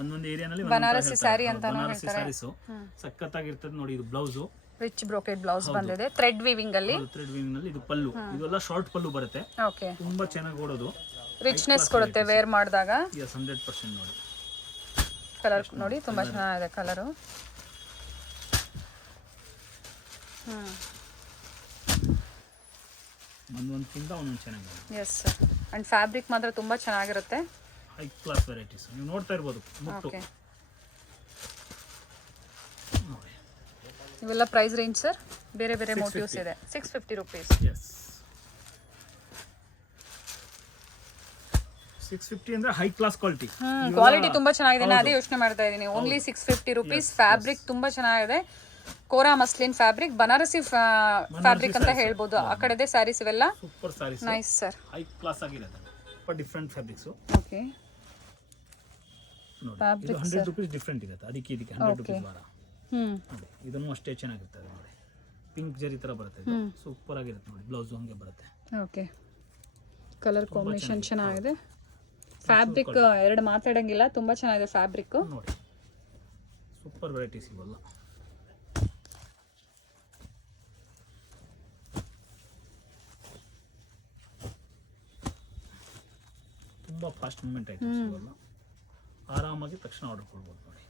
ಒಂದೊಂದು ಏರಿಯಾನಲ್ಲಿ ಬನಾರಸಿ ಸ್ಯಾರಿ ಅಂತಾನೂ ಬನಾರಸಿ ಸ್ಯಾರೀಸ್ ಸಖತ್ತಾಗಿರ್ತದೆ ನೋಡಿ. ಇದು ಬ್ಲೌಸ್ ರಿಚ್ ಬ್ರೋಕೆಡ್ ಬ್ಲೌಸ್ ಬಂದಿದೆ, ಥ್ರೆಡ್ ವೀವಿಂಗ್ ಅಲ್ಲಿ. ಥ್ರೆಡ್ ವೀವಿಂಗ್ ನಲ್ಲಿ ಇದು ಪಲ್ಲು, ಇದೆಲ್ಲ ಶಾರ್ಟ್ ಪಲ್ಲು ಬರುತ್ತೆ. ಓಕೆ, ತುಂಬಾ ಚೆನ್ನಾಗಿ ಓಡೋದು, ರಿಚ್ನೆಸ್ ಕೊಡುತ್ತೆ ವೇರ್ ಮಾಡಿದಾಗ. ಎಸ್ 100% ನೋಡಿ. ಕಲರ್ ನೋಡಿ ತುಂಬಾ ಚೆನ್ನಾಗಿದೆ ಕಲರು. ಒಂದೊಂದಕ್ಕಿಂತ ಒಂದೊಂದು ಚೆನ್ನಾಗಿದೆ. ಎಸ್ ಸರ್, ಅಂಡ್ ಫ್ಯಾಬ್ರಿಕ್ ಮಾತ್ರ ತುಂಬಾ ಚೆನ್ನಾಗಿರುತ್ತೆ. ಹೈ ಕ್ಲಾಸ್ ವೆರೈಟೀಸ್ ನೀವು ನೋಡ್ತಾ ಇರ್ಬೋದು. ಓಕೆ, ಇವೆಲ್ಲ ಪ್ರೈಸ್ ರೇಂಜ್ ಸರ್? ಬೇರೆ ಬೇರೆ ಮೋಟಿವ್ಸ್ ಇದೆ. 650 rupees. ಎಸ್ 650 ಅಂದ್ರೆ ಹೈ ಕ್ಲಾಸ್ ಕ್ವಾಲಿಟಿ. ಕ್ವಾಲಿಟಿ ತುಂಬಾ ಚೆನ್ನಾಗಿದೆ. ನಾನು ಅದೇ ಯೋಚನೆ ಮಾಡ್ತಾ ಇದ್ದೀನಿ. Only 650 rupees. ಫ್ಯಾಬ್ರಿಕ್ ತುಂಬಾ ಚೆನ್ನಾಗಿದೆ. Kora muslin fabric, Banarasi fabric ಅಂತ ಹೇಳ್ಬೋದು. ಆ ಕಡೆದೇ ಸ್ಯಾರೀಸ್ ಇವೆಲ್ಲ super sarees. Nice sir, high class ಆಗಿರುತ್ತೆ. Super different fabrics. ಓಕೆ, ನೋಡಿ ಇದು 100 rupees ಡಿಫರೆಂಟ್ ಇರುತ್ತೆ. ಅದಕ್ಕೆ 100 rupees ಬಾರ. ನೋಡಿ ಇದನ್ನು ಅಷ್ಟೇ ಚೆನ್ನಾಗಿರ್ತದೆ ನೋಡಿ. ಪಿಂಕ್ ಜರಿ ತರ ಬರುತ್ತೆ, ಸೂಪರ್ ಆಗಿರುತ್ತೆ ನೋಡಿ. ಬ್ಲೌಸ್ ಹಂಗೆ ಬರುತ್ತೆ. ಓಕೆ, ಕಲರ್ ಕಾಂಬಿನೇಷನ್ ಚೆನ್ನಾಗಿದೆ. ಫ್ಯಾಬ್ರಿಕ್ ಎರಡು ಮಾತಾಡಂಗಿಲ್ಲ, ತುಂಬಾ ಚೆನ್ನಾಗಿದೆ ಫ್ಯಾಬ್ರಿಕ್. ನೋಡಿ ಸೂಪರ್ ವೆರೈಟೀಸ್ ಇವೆಲ್ಲ. ತುಂಬಾ ಫಾಸ್ಟ್ ಮೂವ್ಮೆಂಟ್ ಐಟಮ್ಸ್ ಇವೆಲ್ಲ. ಆರಾಮಾಗಿ ತಕ್ಷಣ ಆರ್ಡರ್ ಕೊಡ್ಬೋದು ನೋಡಿ.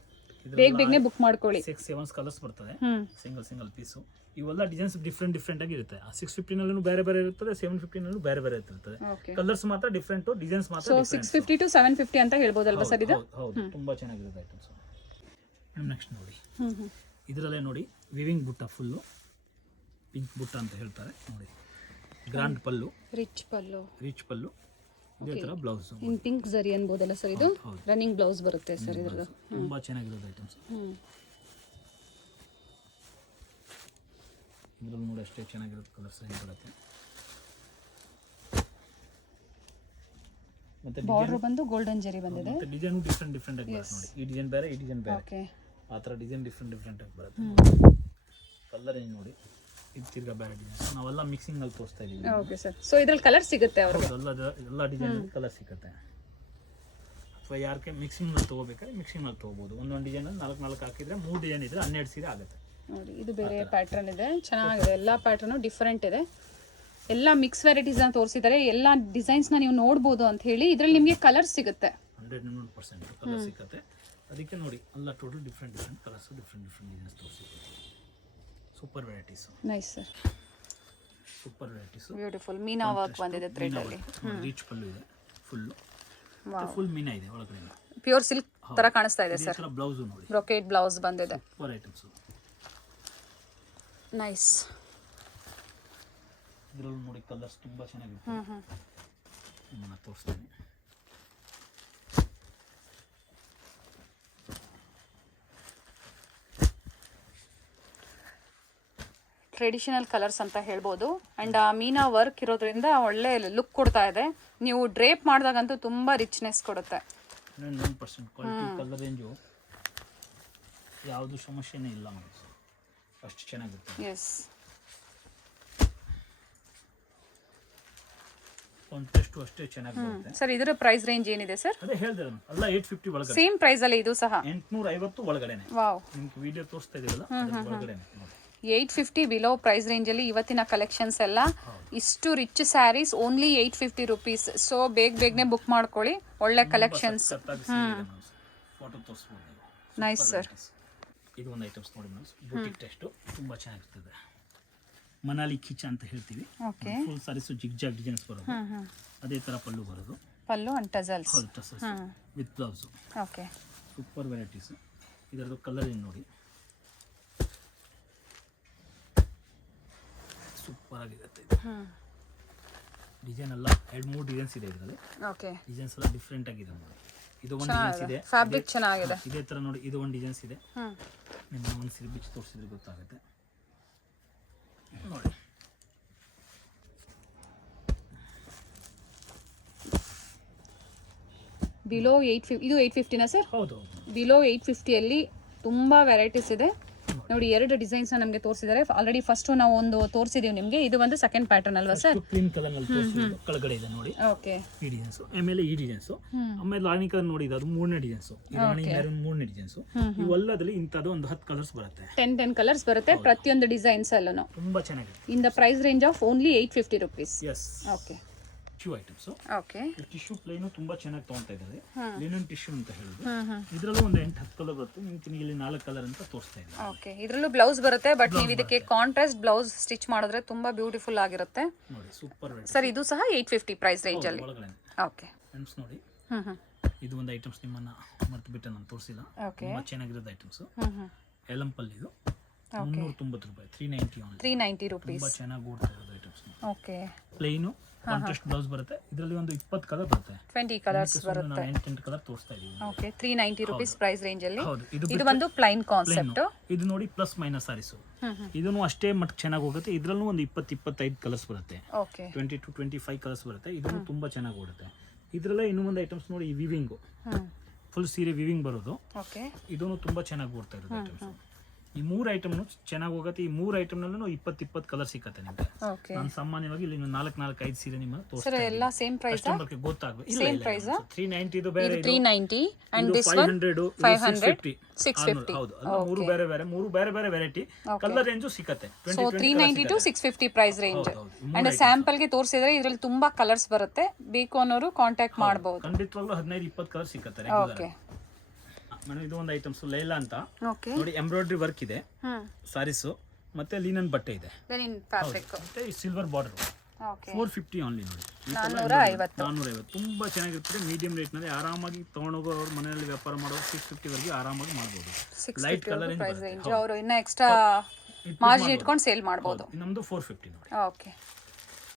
ಬೇಗನೆ ಬುಕ್ ಮಾಡ್ಕೊಳ್ಳಿ. 6-7 ಕಲರ್ಸ್ ಬರ್ತದೆ, ಸಿಂಗಲ್ ಪೀಸು. ಇವೆಲ್ಲ ಡಿಸೈನ್ಸ್ ಡಿಫ್ರೆಂಟ್ ಆಗಿ ಇರುತ್ತೆ. 650 ನಲ್ಲೂ ಬೇರೆ ಬೇರೆ ಇರ್ತದೆ, 750 ನಲ್ಲೂ ಬೇರೆ ಬೇರೆ ಇರ್ತದೆ. ಕಲರ್ಸ್ ಮಾತ್ರ ಡಿಫ್ರೆಂಟ್, ಡಿಸೈನ್ಸ್ ಮಾತ್ರ ಸೊ 650 to 750 ಅಂತ ಹೇಳ್ಬೋದಲ್ವಾ ಸರ್ ಇದು? ಹೌದು, ತುಂಬಾ ಚೆನ್ನಾಗಿರುತ್ತೆ ಐಟಮ್ಸ್. ನೆಕ್ಸ್ಟ್ ನೋಡಿ, ಇದರಲ್ಲೇ ನೋಡಿ ವಿವಿಂಗ್ ಬುಟ್ಟ, ಫುಲ್ಲು ಪಿಂಕ್ ಬುಟ್ಟ ಅಂತ ಹೇಳ್ತಾರೆ ನೋಡಿ. ಗ್ರ್ಯಾಂಡ್ ಪಲ್ಲು, ರಿಚ್ ಪಲ್ಲು, ಇದೇ ತರ ಬ್ಲೌಸ್ ಇನ್ ಪಿಂಕ್ ಜರಿ ಅನ್ಬೋದಲ್ಲ ಸರ್ ಇದು? ರನ್ನಿಂಗ್ ಬ್ಲೌಸ್ ಬರುತ್ತೆ ಸರ್ ಇದ್ರದ್ದು. ತುಂಬಾ ಚೆನ್ನಾಗಿರೋದು ಐಟಮ್ಸ್. ಇದ್ರಲ್ಲಿ ನೋಡಿ ಅಷ್ಟೇ ಚೆನ್ನಾಗಿರೋದು ಕಲರ್ಸ್ ಬರುತ್ತೆ. ಮತ್ತೆ ಬಾರ್ಡರ್ ಬಂದು ಗೋಲ್ಡನ್ ಜರಿ ಬಂದಿದೆ. ಮತ್ತೆ ಡಿಸೈನ್ ಡಿಫರೆಂಟ್ ಆಗಿ ಬರುತ್ತೆ ನೋಡಿ. ಈ ಡಿಸೈನ್ ಬೇರೆ, ಈ ಡಿಸೈನ್ ಬೇರೆ. ಓಕೆ, ಆ ತರ ಡಿಸೈನ್ ಡಿಫರೆಂಟ್ ಆಗಿ ಬರುತ್ತೆ. ಕಲರ್ ಏನು ನೋಡಿ, ಇದು ತಿರ್ಗಾ ಬೇರೆ ಡಿಸೈನ್. ನಾವೆಲ್ಲ ಮಿಕ್ಸಿಂಗ್ ಅಲ್ಲಿ ತೋರಿಸ್ತಾ ಇದೀವಿ. ಓಕೆ ಸರ್, ಸೊ ಇದ್ರಲ್ಲಿ ಕಲರ್ ಸಿಗುತ್ತೆ ಅವ್ರಿಗೆ? ಎಲ್ಲ ಡಿಸೈನ್ ಕಲರ್ ಸಿಗುತ್ತೆ. ಅಥವಾ ಯಾರಿಗೆ ಮಿಕ್ಸಿಂಗ್ ಅಲ್ಲಿ ತಗೋಬೇಕಾದ್ರೆ ಮಿಕ್ಸಿಂಗ್ ಅಲ್ಲಿ ತಗೋಬಹುದು. ಒಂದೊಂದು ಡಿಸೈನ್ ಅಲ್ಲಿ 4 ಹಾಕಿದ್ರೆ 3 ಡಿಸೈನ್ ಇದ್ರೆ 12 ಸೀರೆ ಆಗುತ್ತೆ ನೋಡಿ. ಇದು ಬೇರೆ ಪ್ಯಾಟರ್ನ್ ಇದೆ, ಚೆನ್ನಾಗಿದೆ. ಎಲ್ಲ ಪ್ಯಾಟರ್ನು ಡಿಫರೆಂಟ್ ಇದೆ. ಎಲ್ಲ ಮಿಕ್ಸ್ ವೆರೈಟೀಸ್ ನ ತೋರಿಸಿದ್ದಾರೆ. ಎಲ್ಲ ಡಿಸೈನ್ಸ್ ನ ನೀವು ನೋಡಬಹುದು ಅಂತ ಹೇಳಿ. ಇದರಲ್ಲಿ ನಿಮಗೆ ಕಲರ್ ಸಿಗುತ್ತೆ, 100% ಕಲರ್ ಸಿಗುತ್ತೆ. ಅದಕ್ಕೆ ನೋಡಿ ಎಲ್ಲ total different colours, different designs ತೋರಿಸಿದ್ದಾರೆ. Super varieties. Nice sir, super varieties. Beautiful meena work ಬಂದಿದೆ ಥ್ರೆಡ್ ಅಲ್ಲಿ. ರಿಚ್ ಪಲ್ಲು ಇದೆ, ಫುಲ್ ಮೀನಾ ಇದೆ ಒಳಗಡೆ. ಪ್ಯೂರ್ ಸಿಲ್ಕ್ ತರ ಕಾಣಿಸ್ತಾ ಇದೆ ಸರ್. ಬ್ಲೌಸ್ ನೋಡಿ, ಬ್ರೊಕೇಡ್ ಬ್ಲೌಸ್ ಬಂದಿದೆ. Super items. ನೈಸ್. ಇದರಲ್ಲಿ ನೋಡಿ ಕಲರ್ಸ್ ತುಂಬಾ ಚೆನ್ನಾಗಿದೆ. ನಿಮ್ಮನ್ನ ತೋರಿಸ್ತೀನಿ. ಟ್ರೆಡಿಷನಲ್ ಕಲರ್ಸ್ ಅಂತ ಹೇಳ್ಬೋದು. ಆ್ಯಂಡ್ ಮೀನಾ ವರ್ಕ್ ಇರೋದ್ರಿಂದ ಒಳ್ಳೆ ಲುಕ್ ಕೊಡ್ತಾ ಇದೆ. ನೀವು ಡ್ರೇಪ್ ಮಾಡಿದಾಗಂತೂ ತುಂಬ ರಿಚ್ನೆಸ್ ಕೊಡುತ್ತೆ. 100% ಕ್ವಾಲಿಟಿ, ಕಲರ್ ರೇಂಜು ಯಾವುದು ಸಮಸ್ಯೆನೇ ಇಲ್ಲ ನೋಡಿ, ಅಷ್ಟು ಚೆನ್ನಾಗಿರುತ್ತೆ. ಎಸ್, ಕಾಂಟ್ರಾಸ್ಟ್ ಅಷ್ಟೇ ಚೆನ್ನಾಗಿ ಬರುತ್ತೆ ಸರ್. ಇದರ ಪ್ರೈಸ್ ರೇಂಜ್ ಏನಿದೆ ಸರ್? ಅದೇ ಹೇಳಿದೆ ಅಲ್ಲ, 850 ಒಳಗಡೆ. ಸೇಮ್ ಪ್ರೈಸ್ ಅಲ್ಲಿ ಇದು ಸಹ 850 ಒಳಗಡೆನೆ. ವಾವ್, ನಿಮಗೆ ವಿಡಿಯೋ ತೋರಿಸ್ತಾ ಇದೀವಲ್ಲ ಒಳಗಡೆನೆ ನೋಡಿ. 850 ಬಿಲೋ ಪ್ರೈಸ್ ರೇಂಜ್ ಅಲ್ಲಿ ಇವತ್ತಿನ ಕಲೆಕ್ಷನ್ಸ್ ಎಲ್ಲ. ಇಷ್ಟು rich sarees only 850 rupees. So ಬೇಗನೆ ಬುಕ್ ಮಾಡ್ಕೊಳ್ಳಿ. ಒಳ್ಳೆ ಕಲೆಕ್ಷನ್ಸ್. ಫೋಟೋ ತೋರಿಸ್ಬೋದು. Nice sir. ಇದು ಒಂದು ಐಟಮ್ಸ್ ನೋಡಿ ಮ್ಯಾಮ್, ಬೂಟಿಕ್ ಟೆಸ್ಟ್ ತುಂಬಾ ಚೆನ್ನಾಗಿರ್ತದೆ. ಮನಾಲಿ ಕಿಚ ಅಂತ ಹೇಳ್ತೀವಿ. ಫುಲ್ ಸಾರೀಸು ಜಿಗ್ಜಾಗ್ ಡಿಸೈನ್ಸ್ ಬರೋದು. ಅದೇ ತರ ಪಲ್ಲು ಬರೋದು. ಪಲ್ಲು ಅಂಡ್ ಟಸಲ್ಸ್. ಹೌದು, tassels with blouse. Okay, super varieties. ಇದರದ್ದು ಕಲರ್ ಏನು ನೋಡಿ, ಸೂಪರ್ ಆಗಿರುತ್ತೆ. ಡಿಸೈನ್ ಎಲ್ಲ 2-3 ಡಿಸೈನ್ಸ್ ಇದೆ ಇದರಲ್ಲಿ. ಓಕೆ, ಡಿಸೈನ್ಸ್ ಎಲ್ಲ ಡಿಫ್ರೆಂಟ್ ಆಗಿದೆ ನೋಡಿ. ಇದು ಒಂದು ಡಿಸೈನ್ಸ್ ಇದೆ, ಫ್ಯಾಬ್ರಿಕ್ ಚೆನ್ನಾಗಿದೆ. ಇದೇ ತರ ನೋಡಿ ಇದು ಒಂದು ಡಿಸೈನ್ಸ್ ಇದೆ. ನಿಮ್ಮ ಒಂದು ಸೀರೆ ಬಿಚ್ಚಿ ತೋರಿಸಿದ್ರೆ ಗೊತ್ತಾಗುತ್ತೆ ನೋಡಿ. ಬಿಲೋ 850, ಇದು 850ನಾ ಸರ್? ಹೌದು. ಬಿಲೋ 850ಅಲ್ಲಿ ತುಂಬಾ ವೆರೈಟೀಸ್ ಇದೆ ನೋಡಿ. 2 ಡಿಸೈನ್ಸ್ ನಮಗೆ ತೋರಿಸಿದ್ದಾರೆ ಆಲ್ರೆಡಿ. ಫಸ್ಟ್ ನಾವು ಒಂದು ತೋರಿಸಿದೀವಿ ನಿಮಗೆ, ಇದು ಒಂದು ಸೆಕೆಂಡ್ ಪ್ಯಾಟರ್ನ್ ಅಲ್ವಾ ಸರ್? ಕ್ಲೀನ್ ಕಲರ್ ನಲ್ಲಿ ತೋರಿಸಿದ್ದು ಕೆಳಗಡೆ ಇದೆ ನೋಡಿ. ಓಕೆ, ಈ ಡಿಸೈನ್ಸ್, ಆಮೇಲೆ ಈ ಡಿಸೈನ್ಸ್, ಆಮೇಲೆ ರಾಣಿ ಕಲರ್ ನೋಡಿ, ಅದು 3ನೇ ಡಿಸೈನ್ಸ್. ಈ ರಾಣಿ ಮೆರೂನ್ 3ನೇ ಡಿಸೈನ್ಸ್. ಇವೆಲ್ಲದಲ್ಲಿ ಇಂತದ್ದು ಒಂದು 10 ಕಲರ್ಸ್ ಬರುತ್ತೆ. 10 ಕಲರ್ಸ್ ಬರುತ್ತೆ ಪ್ರತಿಯೊಂದು ಡಿಸೈನ್ಸ್ ಅಲ್ಲೂ. ತುಂಬಾ ಚೆನ್ನಾಗಿದೆ. In the price range of only 850 rupees. Yes. Okay, tissue items. Okay, tissue plain ತುಂಬಾ ಚೆನ್ನಾಗಿ ತಗೊಂತಾ ಇದ್ದಾರೆ. ಲಿನನ್ ಟಿಶ್ಯೂ ಅಂತ ಹೇಳಿದ್ರು. ಇದರಲ್ಲೂ ಒಂದು 8-10 ಕಲರ್ ಬರುತ್ತೆ. ನಿಮ್ಗೆ ಇಲ್ಲಿ 4 ಕಲರ್ ಅಂತ ತೋರಿಸ್ತಾ ಇದ್ದಾರೆ. ಓಕೆ, ಇದರಲ್ಲೂ ಬ್ಲೌಸ್ ಬರುತ್ತೆ, ಬಟ್ ನೀವು ಇದಕ್ಕೆ ಕಾಂಟ್ರಾಸ್ಟ್ ಬ್ಲೌಸ್ ಸ್ಟಿಚ್ ಮಾಡಿದ್ರೆ ತುಂಬಾ ಬ್ಯೂಟಿಫುಲ್ ಆಗಿರುತ್ತೆ ನೋಡಿ. Super sir. ಇದು ಸಹ 850 ಪ್ರೈಸ್ ರೇಂಜ್ ಅಲ್ಲಿ. ಓಕೆ, ಐಟಮ್ಸ್ ನೋಡಿ. ಇದು ಒಂದು ಐಟಮ್ಸ್ ನಿಮ್ಮನ್ನ ಮರ್ತು ಬಿಟ್ಟು ನಾನು ತೋರಿಸಿಲ್ಲ. ತುಂಬಾ ಚೆನ್ನಾಗಿರೋದು ಐಟಮ್ಸ್. ಎಲಂಪಲ್ ಇದು 390 ರೂಪಾಯಿ, 390 ಓನ್ಲಿ. 390 rupees. ತುಂಬಾ ಚೆನ್ನಾಗಿ ಓಡ್ತಾ ಇರೋದು items. Okay, plain contrast blouse ಬರುತ್ತೆ. ಇದರಲ್ಲಿ ಒಂದು 20 ಕಲರ್ ಬರುತ್ತೆ. 20 ಕಲರ್ಸ್ ಬರುತ್ತೆ. 8 ಕಲರ್ ತೋರಿಸ್ತಾ ಇದೀವಿ. ಓಕೆ, 390 rupees ಪ್ರೈಸ್ ರೇಂಜ್ ಅಲ್ಲಿ. ಇದು ಒಂದು ಪ್ಲೈನ್ ಕಾನ್ಸೆಪ್ಟ್. ಇದು ನೋಡಿ ಪ್ಲಸ್ ಮೈನಸ್ ಸಾರೀಸ್. ಇದನ್ನು ಅಷ್ಟೇ ಮಟ್ಟ ಚೆನ್ನಾಗಿ ಹೋಗುತ್ತೆ. ಇದರಲ್ಲೂ ಒಂದು 20-25 ಕಲರ್ಸ್ ಬರುತ್ತೆ. ಓಕೆ, 20 to 25 ಕಲರ್ಸ್ ಬರುತ್ತೆ. ಇದನ್ನು ತುಂಬಾ ಚೆನ್ನಾಗಿ ಓಡುತ್ತೆ. ಇದರಲ್ಲೇ ಇನ್ನೂ ಒಂದು ಐಟಮ್ಸ್ ನೋಡಿ, ಈ ವಿವಿಂಗ್, ಫುಲ್ ಸೀರೆ ವಿವಿಂಗ್ ಬರೋದು. ಓಕೆ, ಇದನ್ನು ತುಂಬಾ ಚೆನ್ನಾಗಿ ಓಡ್ತಾ ಇರೋದು ಐಟಮ್ಸ್. ಈ 3 ಐಟಮ್ನು ಚೆನ್ನಾಗಿ ಹೋಗುತ್ತೆ. ಈ 3 ಐಟಮ್ನಲ್ಲೂ 20 ಕಲರ್ ಸಿಕ್ಕತ್ತೆ ನಿಮಗೆ. ನಾನು ಸಾಮಾನ್ಯವಾಗಿ ಇಲ್ಲಿ 4-5 ಸೀರೆ ನಿಮ್ಮ ತೋರಿಸ್ತಾ ಇದ್ದೀನಿ. ಎಲ್ಲ ಸೇಮ್ ಪ್ರೈಸ್ ಕಸ್ಟಮರ್ಗೆ ಗೊತ್ತಾಗಬೇಕು. Same price. 390 ಇದು ಬೇರೆ, 390 ಅಂಡ್ ದಿಸ್ ಒನ್ 500 650. ಹೌದು, ಅದು 3 ಬೇರೆ ಬೇರೆ, 3 ಬೇರೆ ಬೇರೆ ವೆರೈಟಿ ಕಲರ್ ರೇಂಜ್ ಸಿಕ್ಕತ್ತೆ. So 390 to 650 price range. And sample ಗೆ ತೋರಿಸಿದ್ರೆ ಇದರಲ್ಲಿ ತುಂಬಾ ಕಲರ್ಸ್ ಬರುತ್ತೆ. ಬೇಕು ಅನ್ನೋರು ಕಾಂಟ್ಯಾಕ್ಟ್ ಮಾಡಬಹುದು. ಖಂಡಿತವಾಗ್ಲೂ 15-20 ಕಲರ್ ಸಿಕ್ಕತ್ತೆ. ಓಕೆ ಮೇಡಮ್, ಇದು ಒಂದು ಐಟಮ್ಸ್ ಲೈಲಾ ಅಂತ ನೋಡಿ. ಎಂಬ್ರಾಯ್ಡರಿ ವರ್ಕ್ ಇದೆ ಸಾರೀಸ್, ಮತ್ತೆ ಲಿನನ್ ಬಟ್ಟೆ ಇದೆ. ಮತ್ತೆ ಸಿಲ್ವರ್ ಬಾರ್ಡರ್. 450 ಓನ್ಲಿ ನೋಡಿ. 450 ತುಂಬಾ ಚೆನ್ನಾಗಿರ್ತದೆ. ಮೀಡಿಯಂ ರೇಟ್ ನಲ್ಲಿ ಆರಾಮಾಗಿ ತಗೊಂಡೋಗೋರು ಮನೆಯಲ್ಲಿ ವ್ಯಾಪಾರ ಮಾಡೋರು 650 ವರೆಗೆ ಆರಾಮಾಗಿ ಮಾಡಬಹುದು. Light colour range. ಅವರು ಇನ್ನ ಎಕ್ಸ್ಟ್ರಾ ಮಾರ್ಜಿನ್ ಇಟ್ಕೊಂಡು ಸೇಲ್ ಮಾಡಬಹುದು. ನಮ್ದು 450 ನೋಡಿ. ಓಕೆ.